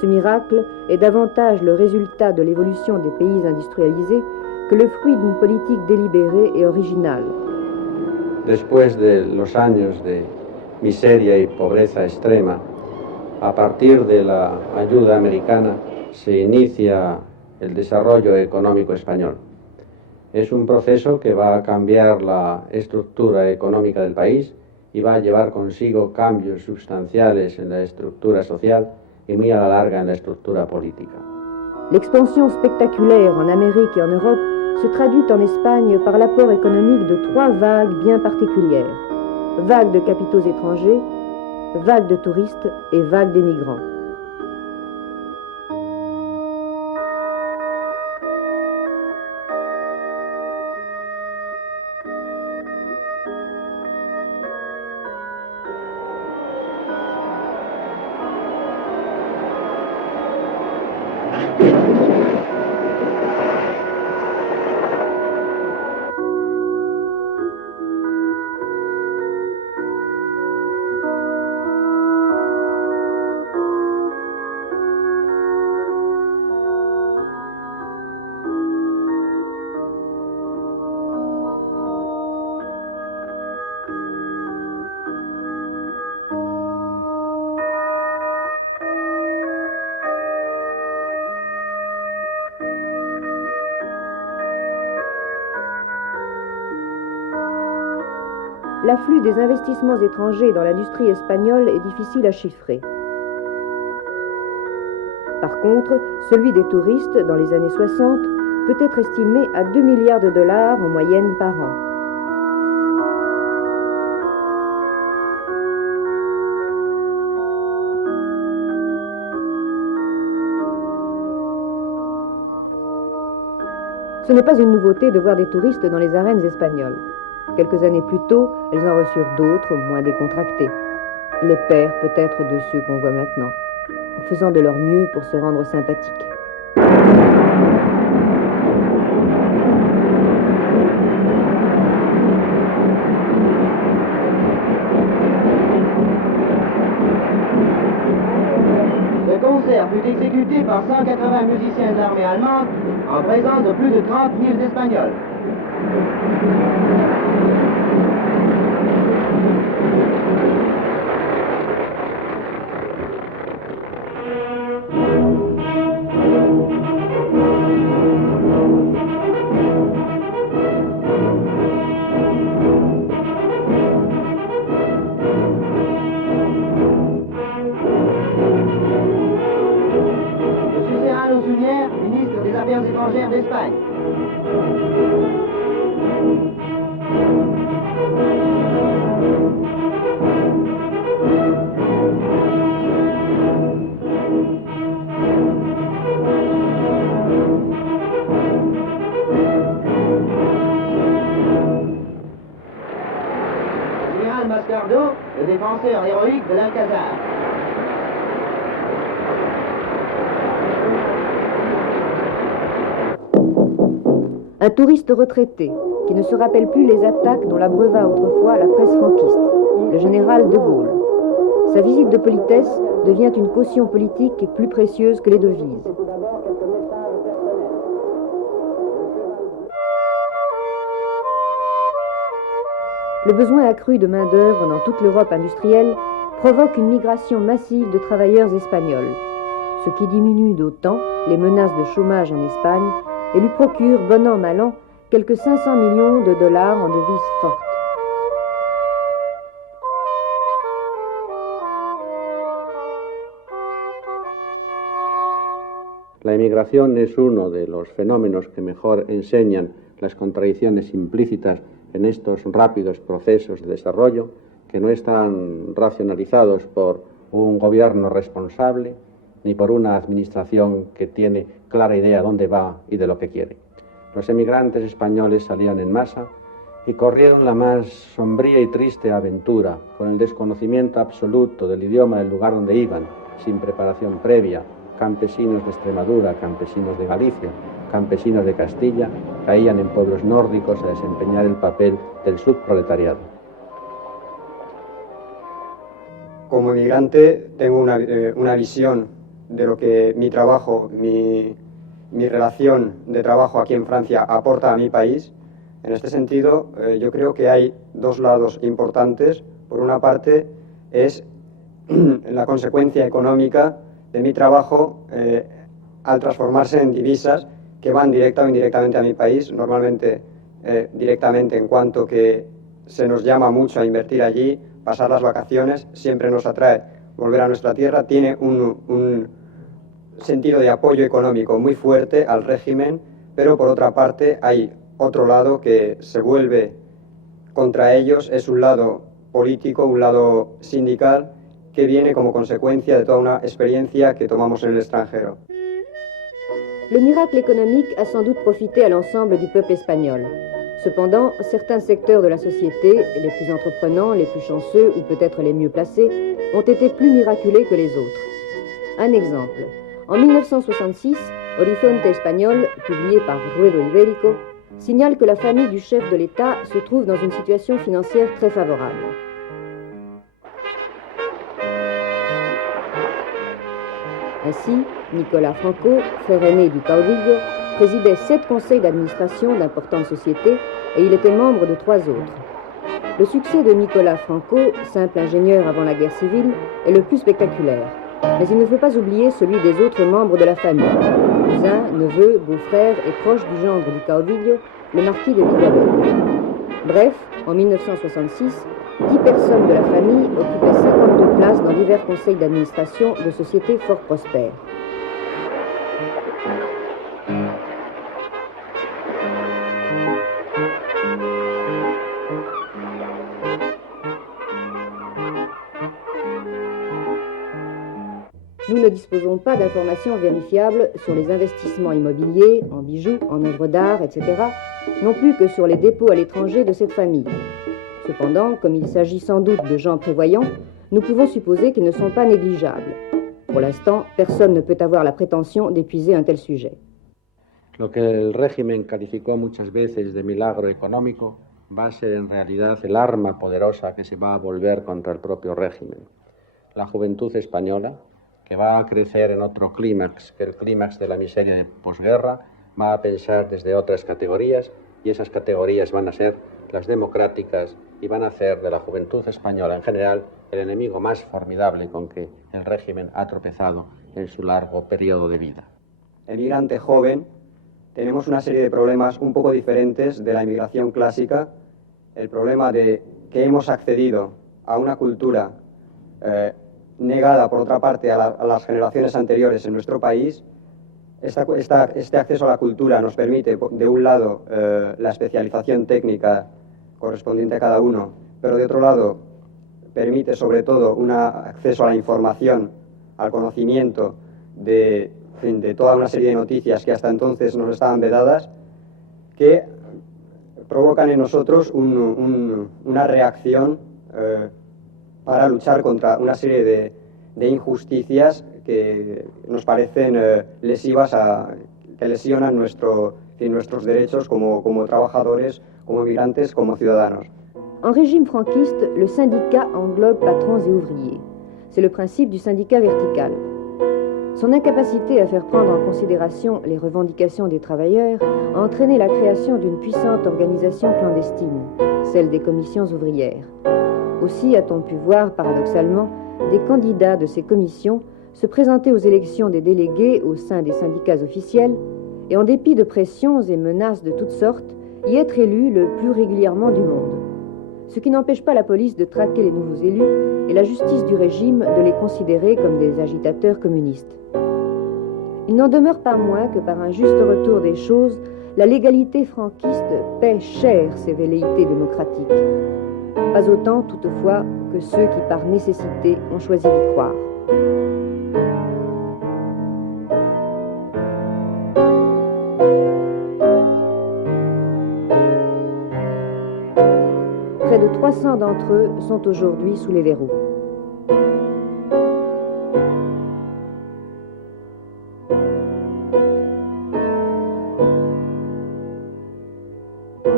Ce miracle est davantage le résultat de l'évolution des pays industrialisés que le fruit d'une politique délibérée et originale. Después de los años de miseria y pobreza extrema, a partir de la ayuda americana se inicia el desarrollo económico español. Es un proceso que va a cambiar la estructura económica del país y va a llevar consigo cambios sustanciales en la estructura social y muy a la larga en la estructura política. L'expansion spectaculaire en Amérique et en Europe se traduit en Espagne par l'apport économique de 3 vagues bien particulières. Vague de capitaux étrangers, vague de touristes et vague d'émigrants. l'afflux des investissements étrangers dans l'industrie espagnole est difficile à chiffrer. Par contre, celui des touristes dans les années 60 peut être estimé à 2 milliards de dollars en moyenne par an. Ce n'est pas une nouveauté de voir des touristes dans les arènes espagnoles. Quelques années plus tôt, elles en reçurent d'autres, moins décontractés. Les pères, peut-être, de ceux qu'on voit maintenant, en faisant de leur mieux pour se rendre sympathiques. Ce concert fut exécuté par 180 musiciens de l'armée allemande en présence de plus de 30 000 Espagnols. Ministre des Affaires étrangères d'Espagne. Général Mascardo, le défenseur héroïque de l'Alcazar. Un touriste retraité qui ne se rappelle plus les attaques dont l'abreuva autrefois la presse franquiste, le général de Gaulle. Sa visite de politesse devient une caution politique plus précieuse que les devises. Le besoin accru de main-d'œuvre dans toute l'Europe industrielle provoque une migration massive de travailleurs espagnols, ce qui diminue d'autant les menaces de chômage en Espagne et lui procure, bon an mal an, quelques 500 millions de dollars en devises fortes. La emigración es uno de los fenómenos que mejor enseñan las contradicciones implícitas en estos rápidos procesos de desarrollo que no están racionalizados por un gobierno responsable ni por una administración que tiene clara idea dónde va y de lo que quiere. Los emigrantes españoles salían en masa y corrieron la más sombría y triste aventura, con el desconocimiento absoluto del idioma del lugar donde iban, sin preparación previa. Campesinos de Extremadura, campesinos de Galicia, campesinos de Castilla, caían en pueblos nórdicos a desempeñar el papel del subproletariado. Como emigrante tengo una visión de lo que mi trabajo, mi relación de trabajo aquí en Francia aporta a mi país. En este sentido, yo creo que hay dos lados importantes. Por una parte, es la consecuencia económica de mi trabajo al transformarse en divisas que van directa o indirectamente a mi país, normalmente directamente en cuanto que se nos llama mucho a invertir allí, pasar las vacaciones, siempre nos atrae volver a nuestra tierra, tiene un sentido de apoyo económico muy fuerte al régimen, pero por otra parte hay otro lado que se vuelve contra ellos, es un lado político, un lado sindical, que viene como consecuencia de toda una experiencia que tomamos en el extranjero. Le miracle économique a sans doute profité à l'ensemble du peuple espagnol. Cependant, certains secteurs de la société, les plus entreprenants, les plus chanceux ou peut-être les mieux placés, ont été plus miraculés que les autres. Un exemple. En 1966, Horizonte Espagnol, publié par Ruedo Ibérico, signale que la famille du chef de l'État se trouve dans une situation financière très favorable. Ainsi, Nicolas Franco, frère aîné du caudillo, présidait 7 conseils d'administration d'importantes sociétés et il était membre de 3 autres. Le succès de Nicolas Franco, simple ingénieur avant la guerre civile, est le plus spectaculaire. Mais il ne faut pas oublier celui des autres membres de la famille, cousins, neveux, beaux-frères et proches du gendre du caudillo, le marquis de Villaver. Bref, en 1966, 10 personnes de la famille occupaient 52 places dans divers conseils d'administration de sociétés fort prospères. Nous ne disposons pas d'informations vérifiables sur les investissements immobiliers, en bijoux, en œuvres d'art, etc., non plus que sur les dépôts à l'étranger de cette famille. Cependant, comme il s'agit sans doute de gens prévoyants, nous pouvons supposer qu'ils ne sont pas négligeables. Pour l'instant, personne ne peut avoir la prétention d'épuiser un tel sujet. Lo que el régimen calificó muchas veces de milagro económico va a ser en realidad el arma poderosa que se va a volver contra el propio régimen. La juventud española, que va a crecer en otro clímax que el clímax de la miseria de posguerra, va a pensar desde otras categorías y esas categorías van a ser las democráticas y van a hacer de la juventud española en general el enemigo más formidable con que el régimen ha tropezado en su largo periodo de vida. El migrante joven, tenemos una serie de problemas un poco diferentes de la inmigración clásica. El problema de que hemos accedido a una cultura negada, por otra parte, a las generaciones anteriores en nuestro país. Este acceso a la cultura nos permite, de un lado, la especialización técnica correspondiente a cada uno, pero de otro lado, permite sobre todo un acceso a la información, al conocimiento de toda una serie de noticias que hasta entonces nos estaban vedadas, que provocan en nosotros una reacción para luchar contra una serie de injusticias que nos parecen lesivas, que lesionan nuestros derechos como trabajadores, como migrantes, como ciudadanos. En régime franquiste, le syndicat englobe patrons et ouvriers. C'est le principe du syndicat vertical. Son incapacité à faire prendre en considération les revendications des travailleurs a entraîné la création d'une puissante organisation clandestine, celle des commissions ouvrières. Aussi a-t-on pu voir, paradoxalement, des candidats de ces commissions se présenter aux élections des délégués au sein des syndicats officiels et, en dépit de pressions et menaces de toutes sortes, y être élus le plus régulièrement du monde. Ce qui n'empêche pas la police de traquer les nouveaux élus et la justice du régime de les considérer comme des agitateurs communistes. Il n'en demeure pas moins que par un juste retour des choses, la légalité franquiste paie cher ses velléités démocratiques. Pas autant, toutefois, que ceux qui, par nécessité, ont choisi d'y croire. Près de 300 d'entre eux sont aujourd'hui sous les verrous.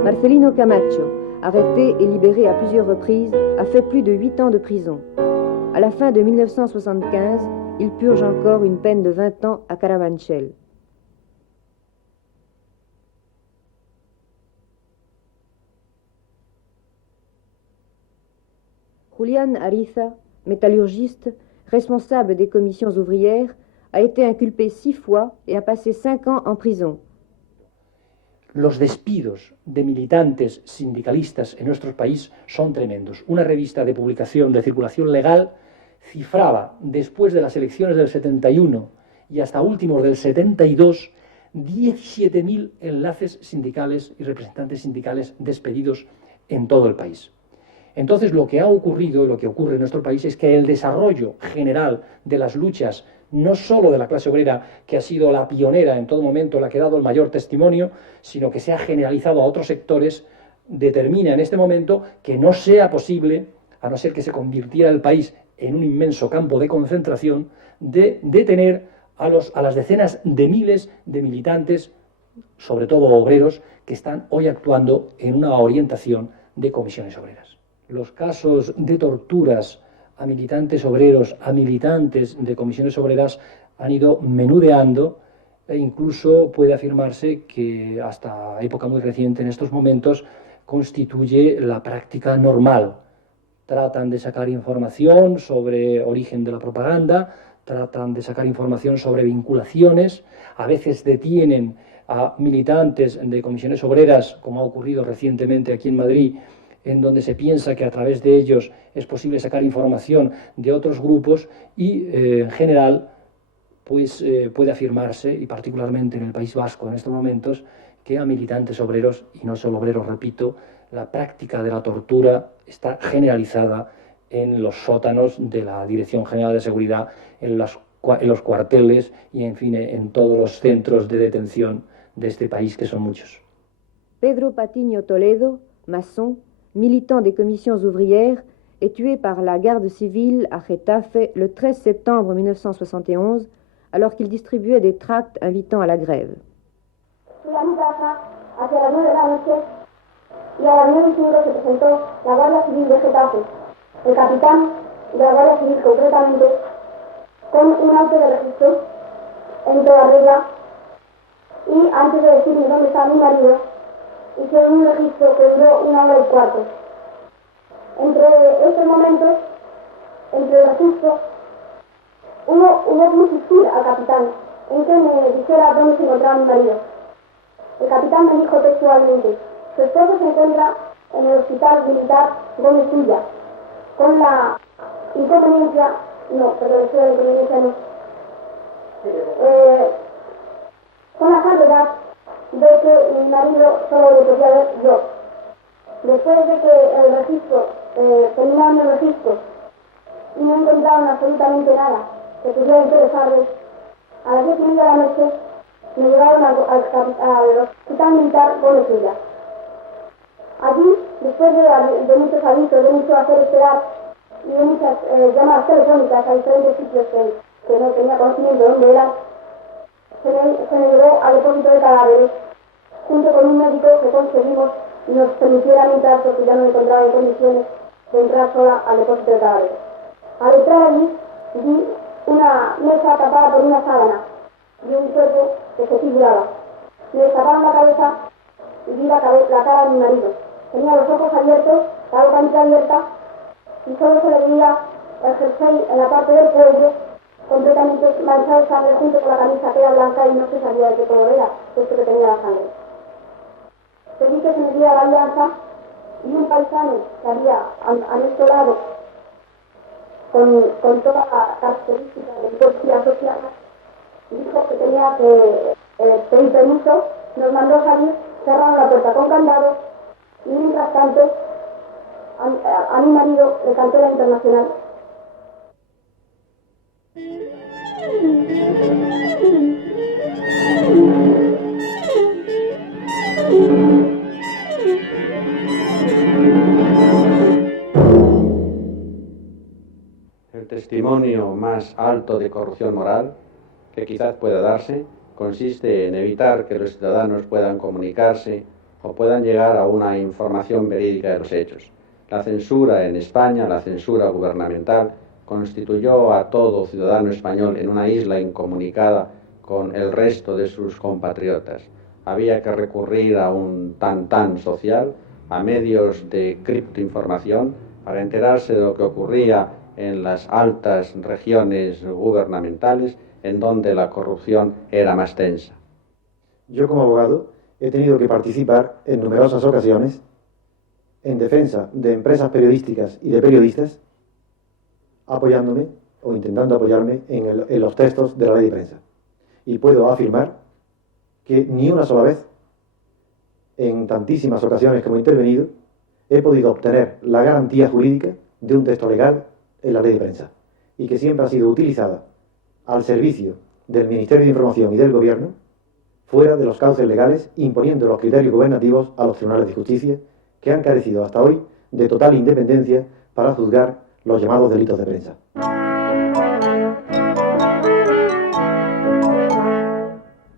Marcelino Camacho, arrêté et libéré à plusieurs reprises, a fait plus de 8 ans de prison. À la fin de 1975, il purge encore une peine de 20 ans à Carabanchel. Julián Ariza, métallurgiste, responsable des commissions ouvrières, a été inculpé 6 fois et a passé 5 ans en prison. Los despidos de militantes sindicalistas en nuestro país son tremendos. Una revista de publicación de circulación legal cifraba, después de las elecciones del 71 y hasta últimos del 72, 17.000 enlaces sindicales y representantes sindicales despedidos en todo el país. Entonces, lo que ha ocurrido y lo que ocurre en nuestro país es que el desarrollo general de las luchas, no solo de la clase obrera, que ha sido la pionera en todo momento, la que ha dado el mayor testimonio, sino que se ha generalizado a otros sectores, determina en este momento que no sea posible, a no ser que se convirtiera el país en un inmenso campo de concentración, de detener a las decenas de miles de militantes, sobre todo obreros, que están hoy actuando en una orientación de comisiones obreras. Los casos de torturas a militantes obreros, a militantes de comisiones obreras, han ido menudeando e incluso puede afirmarse que hasta época muy reciente en estos momentos constituye la práctica normal. Tratan de sacar información sobre origen de la propaganda, tratan de sacar información sobre vinculaciones, a veces detienen a militantes de comisiones obreras, como ha ocurrido recientemente aquí en Madrid, en donde se piensa que a través de ellos es posible sacar información de otros grupos y, en general, pues puede afirmarse, y particularmente en el País Vasco en estos momentos, que a militantes obreros, y no solo obreros, repito, la práctica de la tortura está generalizada en los sótanos de la Dirección General de Seguridad, en los cuarteles y, en fin, en todos los centros de detención de este país, que son muchos. Pedro Patiño Toledo, maçon, militant des commissions ouvrières, est tué par la garde civile à Getafe le 13 septembre 1971, alors qu'il distribuait des tracts invitant à la grève. Fui a mi casa hacia las 9 de la noche y a las 9:05 se presentó la Guardia Civil de Getafe, el capitán de la Guardia Civil concretamente, con un auto de registro en toda regla, y antes de decirme dónde estaba mi marido, hicieron un registro que duró 1 hora y cuarto. Entre estos momentos, entre el registro, hubo que insistir al capitán en que me dijera dónde se encontraba mi marido. El capitán me dijo textualmente: su esposo se encuentra en el hospital militar Gómez Villa, con la inconveniencia, con la salvedad de que mi marido solo lo podía ver yo. Después de que el registro, terminaron el registro y no encontraron absolutamente nada que pudiera interesarles, a las 10:30 de la noche me llevaron al hospital militar Gómez Villa. Allí, después de muchos avisos, de mucho hacer esperar y de muchas llamadas telefónicas a diferentes sitios que no tenía conocimiento de dónde eran, se me llevó al depósito de cadáveres, junto con un médico que conseguimos nos permitieran entrar, porque ya no me encontraba en condiciones de entrar sola al depósito de cadáveres. Al entrar allí, vi una mesa tapada por una sábana y un cuerpo que se figuraba. Me destaparon la cabeza y vi la cara de mi marido. Tenía los ojos abiertos, la boca entreabierta, y solo se le veía el jersey en la parte del cuello, completamente manchado de sangre, junto con la camisa que era blanca y no se sabía de qué color era, puesto que tenía la sangre. Pedí que se me diera la alianza y un paisano que había a nuestro lado, con toda la característica de policía social, dijo que tenía que pedir permiso, nos mandó salir, cerraron la puerta con candado y mientras tanto a mi marido le canté la Internacional. El testimonio más alto de corrupción moral que quizás pueda darse consiste en evitar que los ciudadanos puedan comunicarse o puedan llegar a una información verídica de los hechos. La censura en España, la censura gubernamental, constituyó a todo ciudadano español en una isla incomunicada con el resto de sus compatriotas. Había que recurrir a un tan-tan social, a medios de criptoinformación, para enterarse de lo que ocurría en las altas regiones gubernamentales, en donde la corrupción era más tensa. Yo, como abogado, he tenido que participar en numerosas ocasiones en defensa de empresas periodísticas y de periodistas, apoyándome o intentando apoyarme en los textos de la ley de prensa. Y puedo afirmar que ni una sola vez, en tantísimas ocasiones como he intervenido, he podido obtener la garantía jurídica de un texto legal en la ley de prensa, y que siempre ha sido utilizada al servicio del Ministerio de Información y del Gobierno, fuera de los cauces legales, imponiendo los criterios gubernativos a los tribunales de justicia, que han carecido hasta hoy de total independencia para juzgar los llamados delitos de prensa.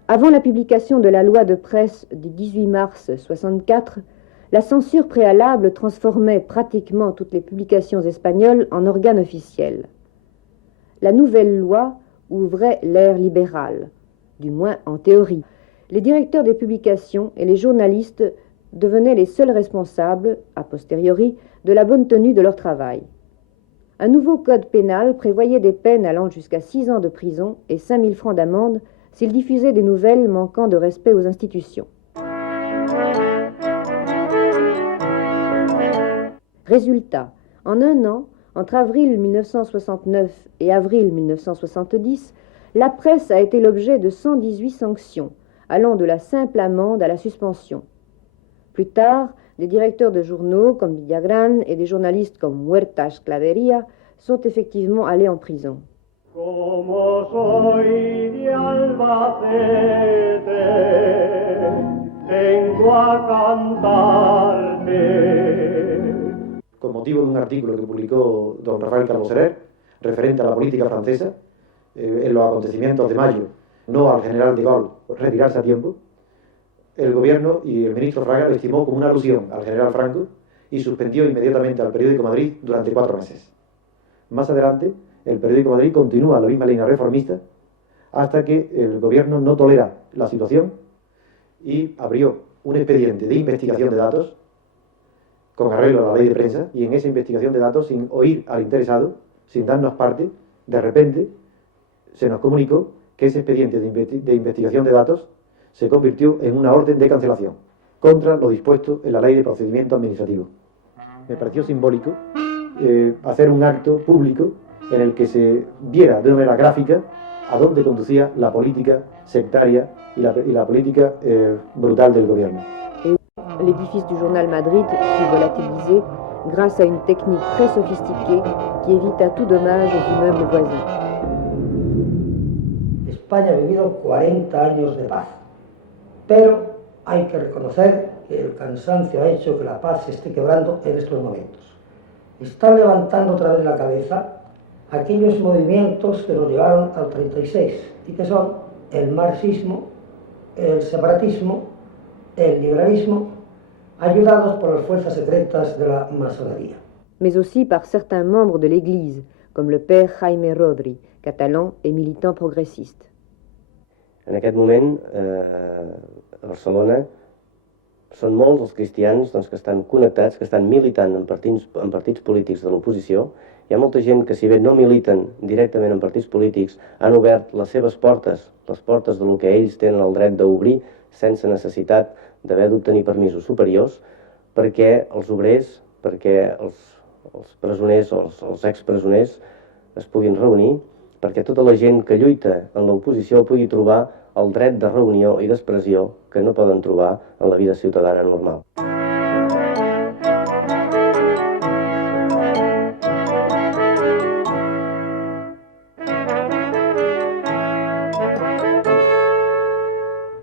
Avant la publication de la loi de presse du 18 mars 64, la censure préalable transformait pratiquement toutes les publications espagnoles en organes officiels. La nouvelle loi ouvrait l'ère libérale, du moins en théorie. Les directeurs des publications et les journalistes devenaient les seuls responsables, a posteriori, de la bonne tenue de leur travail. Un nouveau code pénal prévoyait des peines allant jusqu'à 6 ans de prison et 5 000 francs d'amende s'il diffusait des nouvelles manquant de respect aux institutions. Résultat, en un an, entre avril 1969 et avril 1970, la presse a été l'objet de 118 sanctions, allant de la simple amende à la suspension. Plus tard, des directeurs de journaux comme Villagrán et des journalistes comme Huertas Clavería sont effectivement allés en prison. Como soy de Albacete, vengo a cantarte. Con motivo de un artículo que publicó don Rafael Calvo Serer, referente a la política francesa, en los acontecimientos de mayo, no al general de Gaulle retirarse a tiempo, el gobierno y el ministro Fraga lo estimó como una alusión al general Franco y suspendió inmediatamente al periódico Madrid durante 4 meses. Más adelante, el periódico Madrid continúa la misma línea reformista hasta que el gobierno no tolera la situación y abrió un expediente de investigación de datos con arreglo a la ley de prensa, y en esa investigación de datos, sin oír al interesado, sin darnos parte, de repente se nos comunicó que ese expediente de investigación de datos se convirtió en una orden de cancelación contra lo dispuesto en la ley de procedimiento administrativo. Me pareció simbólico hacer un acto público en el que se viera de una manera gráfica a dónde conducía la política sectaria y la política brutal del gobierno. L'édifice du journal Madrid fut volatilisé grâce à une technique très sophistiquée qui évita tout dommage aux immeubles voisins. España ha vivido 40 años de paz, pero hay que reconocer que el cansancio ha hecho que la paz se esté quebrando en estos momentos. Están levantando otra vez la cabeza aquellos movimientos que nos llevaron al 36 y que son el marxismo, el separatismo, el liberalismo, ayudados por las fuerzas secretas de la masonería. Mais aussi par certains membres de l'Église, comme le père Jaime Rodri, catalan et militant progressiste. En aquest moment, a Barcelona, són molts els cristians que estan connectats, que estan militant en partits polítics de l'oposició. Hi ha molta gent que, si bé no militen directament en partits polítics, han obert les seves portes, les portes de lo que ells tenen el dret d'obrir sense necessitat d'haver d'obtenir permisos superiors, perquè els obrers, perquè els presoners o els expresoners es puguin reunir, perquè tota la gent que lluita en l'oposició pugui trobar el dret de reunió i d'expressió que no poden trobar en la vida ciutadana normal.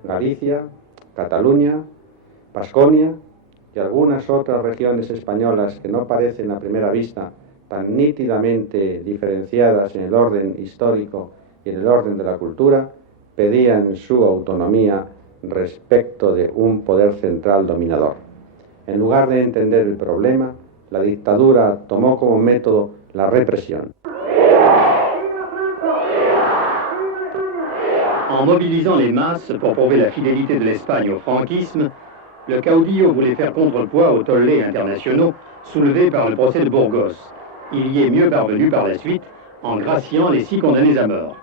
Galicia, Cataluña, Vasconia y algunas otras regiones españolas que no parecen a primera vista tan nítidamente diferenciadas en el orden histórico y en el orden de la cultura, pedían su autonomía respecto de un poder central dominador. En lugar de entender el problema, la dictadura tomó como método la represión. En mobilisant les masses pour prouver la fidélité de l'Espagne au franquisme, le caudillo voulait faire contrepoids aux tollés internationaux soulevés par le procès de Burgos. Il y est mieux parvenu par la suite en graciant les 6 condamnés à mort.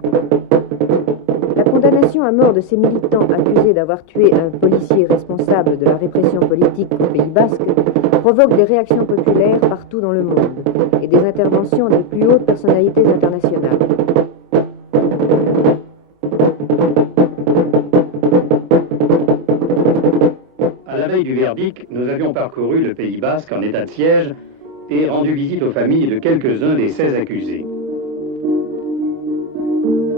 La condamnation à mort de ces militants accusés d'avoir tué un policier responsable de la répression politique au Pays Basque provoque des réactions populaires partout dans le monde et des interventions des plus hautes personnalités internationales. À la veille du verdict, nous avions parcouru le Pays Basque en état de siège et rendu visite aux familles de quelques-uns des 16 accusés.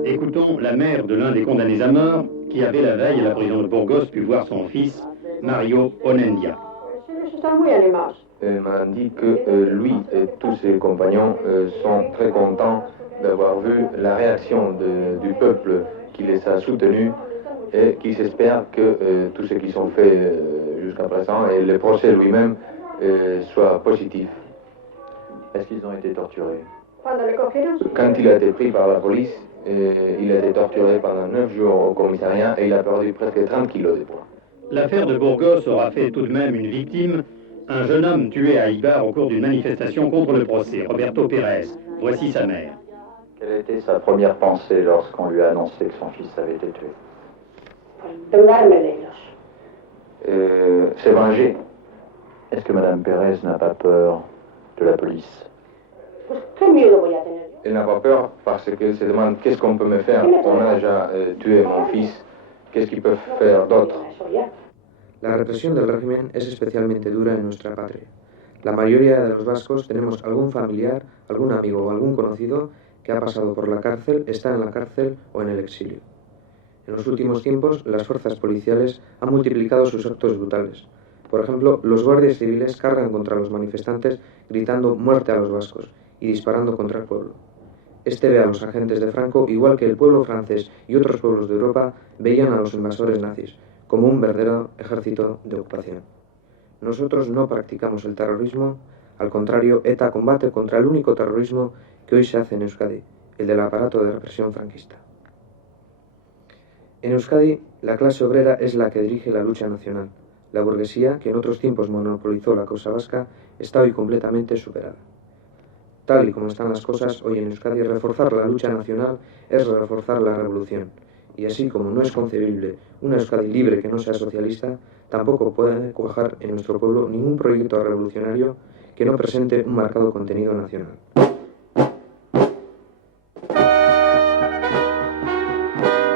Écoutons la mère de l'un des condamnés à mort qui avait la veille à la prison de Burgos pu voir son fils, Mario Onendia. M'a dit que lui et tous ses compagnons sont très contents d'avoir vu la réaction du peuple qui les a soutenus et qui s'espère que tout ce qu'ils ont fait jusqu'à présent et le procès lui-même soit positif. Est-ce qu'ils ont été torturés? Quand il a été pris par la police, il a été torturé pendant 9 jours au commissariat et il a perdu presque 30 kilos de poids. L'affaire de Burgos aura fait tout de même une victime, un jeune homme tué à Ibar au cours d'une manifestation contre le procès, Roberto Pérez. Voici sa mère. Quelle était sa première pensée lorsqu'on lui a annoncé que son fils avait été tué? Vengarme de ellos. Se venger. Est-ce que Madame Pérez n'a pas peur de la police? Pues qué miedo voy a tener. Elle n'a pas peur parce qu'elle se demande qu'est-ce qu'on peut me faire. On a déjà tué mon fils. Qu'est-ce qu'ils peuvent faire d'autre? La represión del régimen es especialmente dura en nuestra patria. La mayoría de los vascos tenemos algún familiar, algún amigo o algún conocido que ha pasado por la cárcel, está en la cárcel o en el exilio. En los últimos tiempos, las fuerzas policiales han multiplicado sus actos brutales. Por ejemplo, los guardias civiles cargan contra los manifestantes gritando «muerte a los vascos» y disparando contra el pueblo. Este ve a los agentes de Franco igual que el pueblo francés y otros pueblos de Europa veían a los invasores nazis, como un verdadero ejército de ocupación. Nosotros no practicamos el terrorismo, al contrario, ETA combate contra el único terrorismo que hoy se hace en Euskadi, el del aparato de represión franquista. En Euskadi, la clase obrera es la que dirige la lucha nacional. La burguesía, que en otros tiempos monopolizó la causa vasca, está hoy completamente superada. Tal y como están las cosas hoy en Euskadi, reforzar la lucha nacional es reforzar la revolución. Y así como no es concebible una Euskadi libre que no sea socialista, tampoco puede cuajar en nuestro pueblo ningún proyecto revolucionario que no presente un marcado contenido nacional.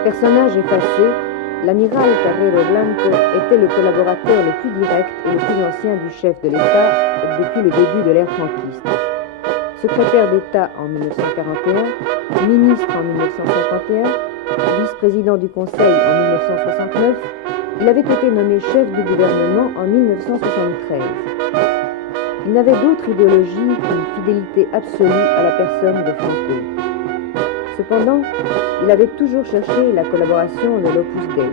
Personnage effacé, l'amiral Carrero Blanco était le collaborateur le plus direct et le plus ancien du chef de l'État depuis le début de l'ère franquiste. Secrétaire d'État en 1941, ministre en 1951, vice-président du Conseil en 1969, il avait été nommé chef du gouvernement en 1973. Il n'avait d'autre idéologie qu'une fidélité absolue à la personne de Franco. Cependant, il avait toujours cherché la collaboration de l'Opus Dei.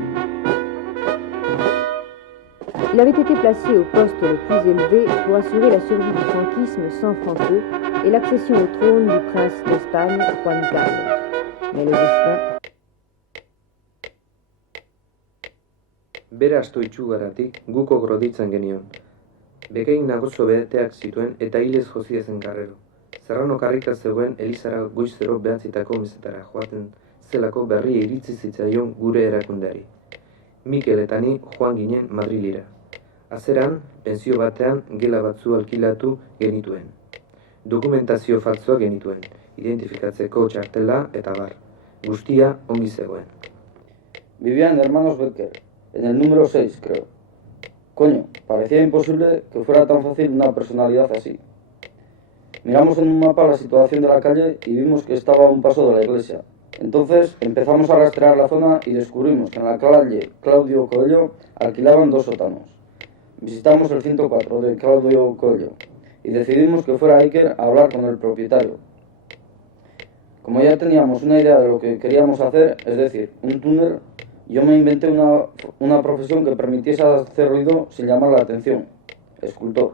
Il avait été placé au poste le plus élevé pour assurer la survie du franquisme sans Franco et l'accession au trône du prince d'Espagne, Juan Carlos. Mais le destin... Bere asto itxugaratik guko groditzen genion. Bekein nagozo beteak zituen eta hilez joziezen Carrero. Serrano karrika zegoen Elizara goizero behatzitako mesetara joaten zelako berri iritzi zitzaion gure erakundeari. Mikel eta ni joan ginen Madrilera. Azeran, pentsio batean gela batzu alkilatu genituen. Dokumentazio faltzoa genituen, identifikatzeko txartela eta bar. Guztia ongi zegoen. Vivían hermanos Becker, en el número 6, creo. Coño, parecía imposible que fuera tan fácil una personalidad así. Miramos en un mapa la situación de la calle y vimos que estaba a un paso de la iglesia. Entonces empezamos a rastrear la zona y descubrimos que en la calle Claudio Coello alquilaban 2 sótanos. Visitamos el 104 de Claudio Coello y decidimos que fuera Iker a hablar con el propietario. Como ya teníamos una idea de lo que queríamos hacer, es decir, un túnel, yo me inventé una profesión que permitiese hacer ruido sin llamar la atención: escultor.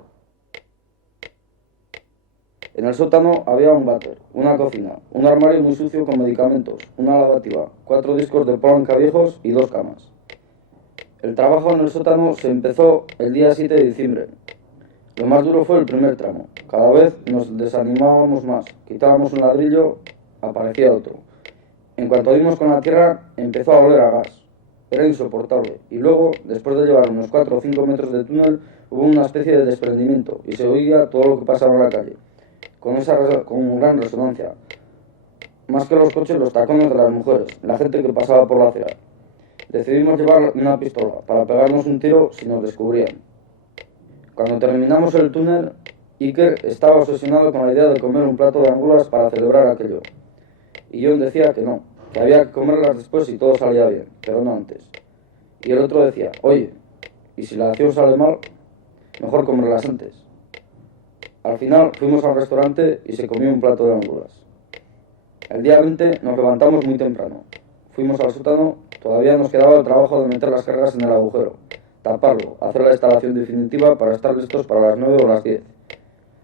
En el sótano había un váter, una cocina, un armario muy sucio con medicamentos, una lavativa, 4 discos de Polanca viejos y 2 camas. El trabajo en el sótano se empezó el día 7 de diciembre. Lo más duro fue el primer tramo. Cada vez nos desanimábamos más. Quitábamos un ladrillo, aparecía otro. En cuanto dimos con la tierra, empezó a oler a gas. Era insoportable. Y luego, después de llevar unos 4 o 5 metros de túnel, hubo una especie de desprendimiento y se oía todo lo que pasaba en la calle. Con gran resonancia. Más que los coches, los tacones de las mujeres, la gente que pasaba por la acera. Decidimos llevar una pistola para pegarnos un tiro si nos descubrían. Cuando terminamos el túnel, Iker estaba obsesionado con la idea de comer un plato de angulas para celebrar aquello. Y John decía que no, que había que comerlas después si todo salía bien, pero no antes. Y el otro decía, oye, ¿y si la acción sale mal? Mejor comerlas antes. Al final fuimos al restaurante y se comió un plato de angulas. El día 20 nos levantamos muy temprano. Fuimos al sótano, todavía nos quedaba el trabajo de meter las cargas en el agujero, taparlo, hacer la instalación definitiva para estar listos para las 9 o las 10.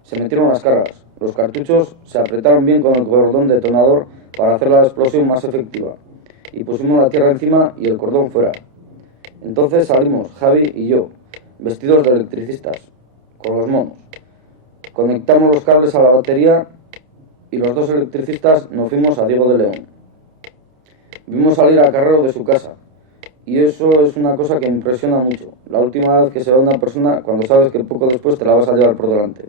Se metieron las cargas, los cartuchos se apretaron bien con el cordón detonador para hacer la explosión más efectiva, y pusimos la tierra encima y el cordón fuera. Entonces salimos, Javi y yo, vestidos de electricistas, con los monos. Conectamos los cables a la batería y los dos electricistas nos fuimos a Diego de León. Vimos salir a Carrero de su casa, y eso es una cosa que me impresiona mucho. La última vez que se va una persona cuando sabes que poco después te la vas a llevar por delante.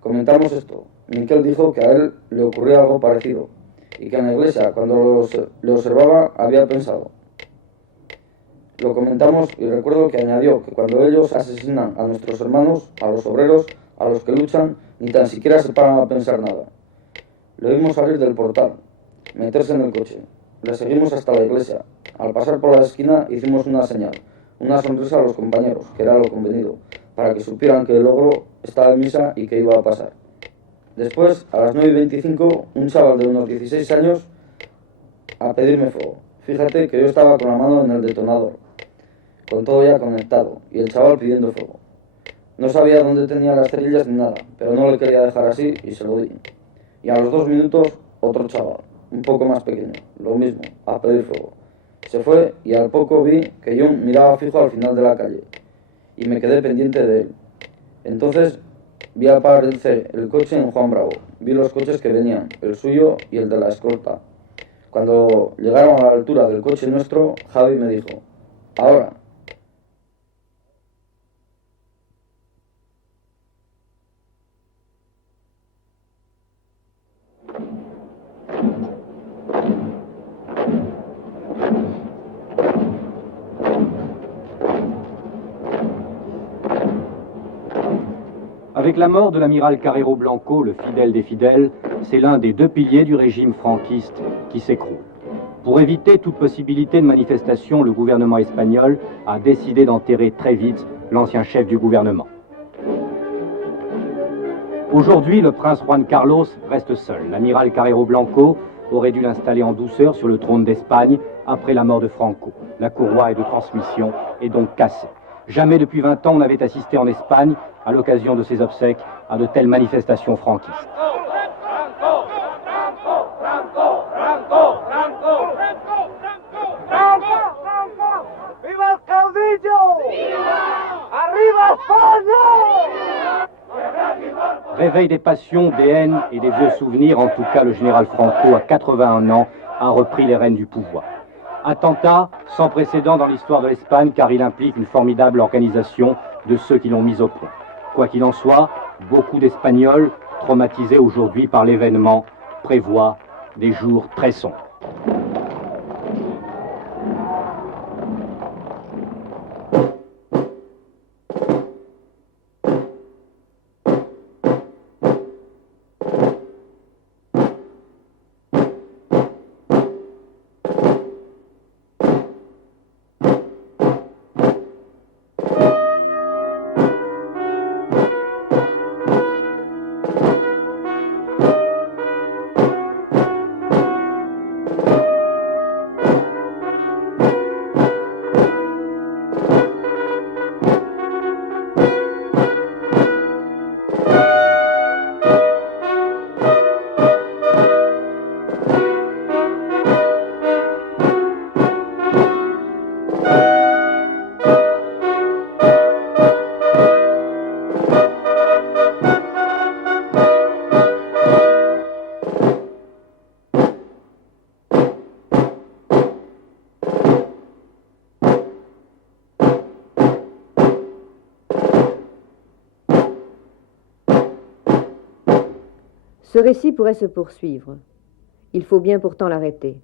Comentamos esto. Miquel dijo que a él le ocurría algo parecido, y que en la iglesia, cuando le observaba, había pensado. Lo comentamos y recuerdo que añadió que cuando ellos asesinan a nuestros hermanos, a los obreros, a los que luchan, ni tan siquiera se paran a pensar nada. Le vimos salir del portal, meterse en el coche. Le seguimos hasta la iglesia. Al pasar por la esquina hicimos una señal, una sonrisa a los compañeros, que era lo convenido, para que supieran que el logro estaba en misa y que iba a pasar. Después, a las 9:25, un chaval de unos 16 años a pedirme fuego. Fíjate que yo estaba con la mano en el detonador, con todo ya conectado, y el chaval pidiendo fuego. No sabía dónde tenía las cerillas ni nada, pero no le quería dejar así y se lo di. Y a los 2 minutos, otro chaval, un poco más pequeño, lo mismo, a pedir fuego. Se fue y al poco vi que John miraba fijo al final de la calle, y me quedé pendiente de él. Entonces vi aparecer el coche en Juan Bravo, vi los coches que venían, el suyo y el de la escolta. Cuando llegaron a la altura del coche nuestro, Javi me dijo, ahora. Avec la mort de l'amiral Carrero Blanco, le fidèle des fidèles, c'est l'un des 2 piliers du régime franquiste qui s'écroule. Pour éviter toute possibilité de manifestation, le gouvernement espagnol a décidé d'enterrer très vite l'ancien chef du gouvernement. Aujourd'hui, le prince Juan Carlos reste seul. L'amiral Carrero Blanco aurait dû l'installer en douceur sur le trône d'Espagne après la mort de Franco. La courroie de transmission est donc cassée. Jamais depuis 20 ans on avait assisté en Espagne, à l'occasion de ses obsèques, à de telles manifestations franquistes. ¡Viva el caudillo! ¡Arriba España! Réveil des passions, des haines et des vieux souvenirs, en tout cas le général Franco, à 81 ans, a repris les rênes du pouvoir. Attentat sans précédent dans l'histoire de l'Espagne car il implique une formidable organisation de ceux qui l'ont mis au point. Quoi qu'il en soit, beaucoup d'Espagnols, traumatisés aujourd'hui par l'événement, prévoient des jours très sombres. Ce récit pourrait se poursuivre. Il faut bien pourtant l'arrêter.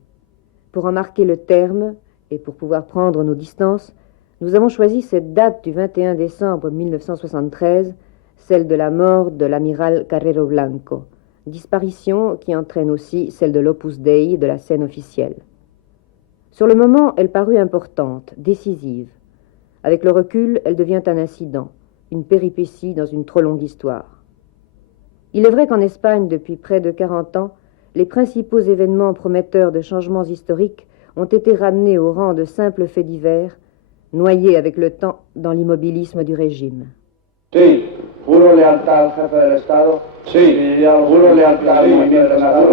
Pour en marquer le terme et pour pouvoir prendre nos distances, nous avons choisi cette date du 21 décembre 1973, celle de la mort de l'amiral Carrero Blanco, disparition qui entraîne aussi celle de l'Opus Dei de la scène officielle. Sur le moment, elle parut importante, décisive. Avec le recul, elle devient un incident, une péripétie dans une trop longue histoire. Il est vrai qu'en Espagne, depuis près de 40 ans, les principaux événements prometteurs de changements historiques ont été ramenés au rang de simples faits divers, noyés avec le temps dans l'immobilisme du régime. Sí. Juro lealtad al jefe del Estado. Sí. Juro lealtad al movimiento nacional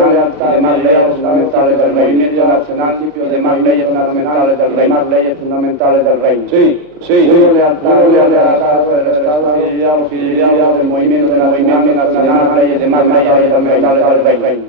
y demás leyes fundamentales del movimiento nacional y demás leyes fundamentales del reino. Leyes fundamentales del reino. Sí. Juro lealtad al jefe del Estado y al movimiento nacional y demás leyes fundamentales del reino.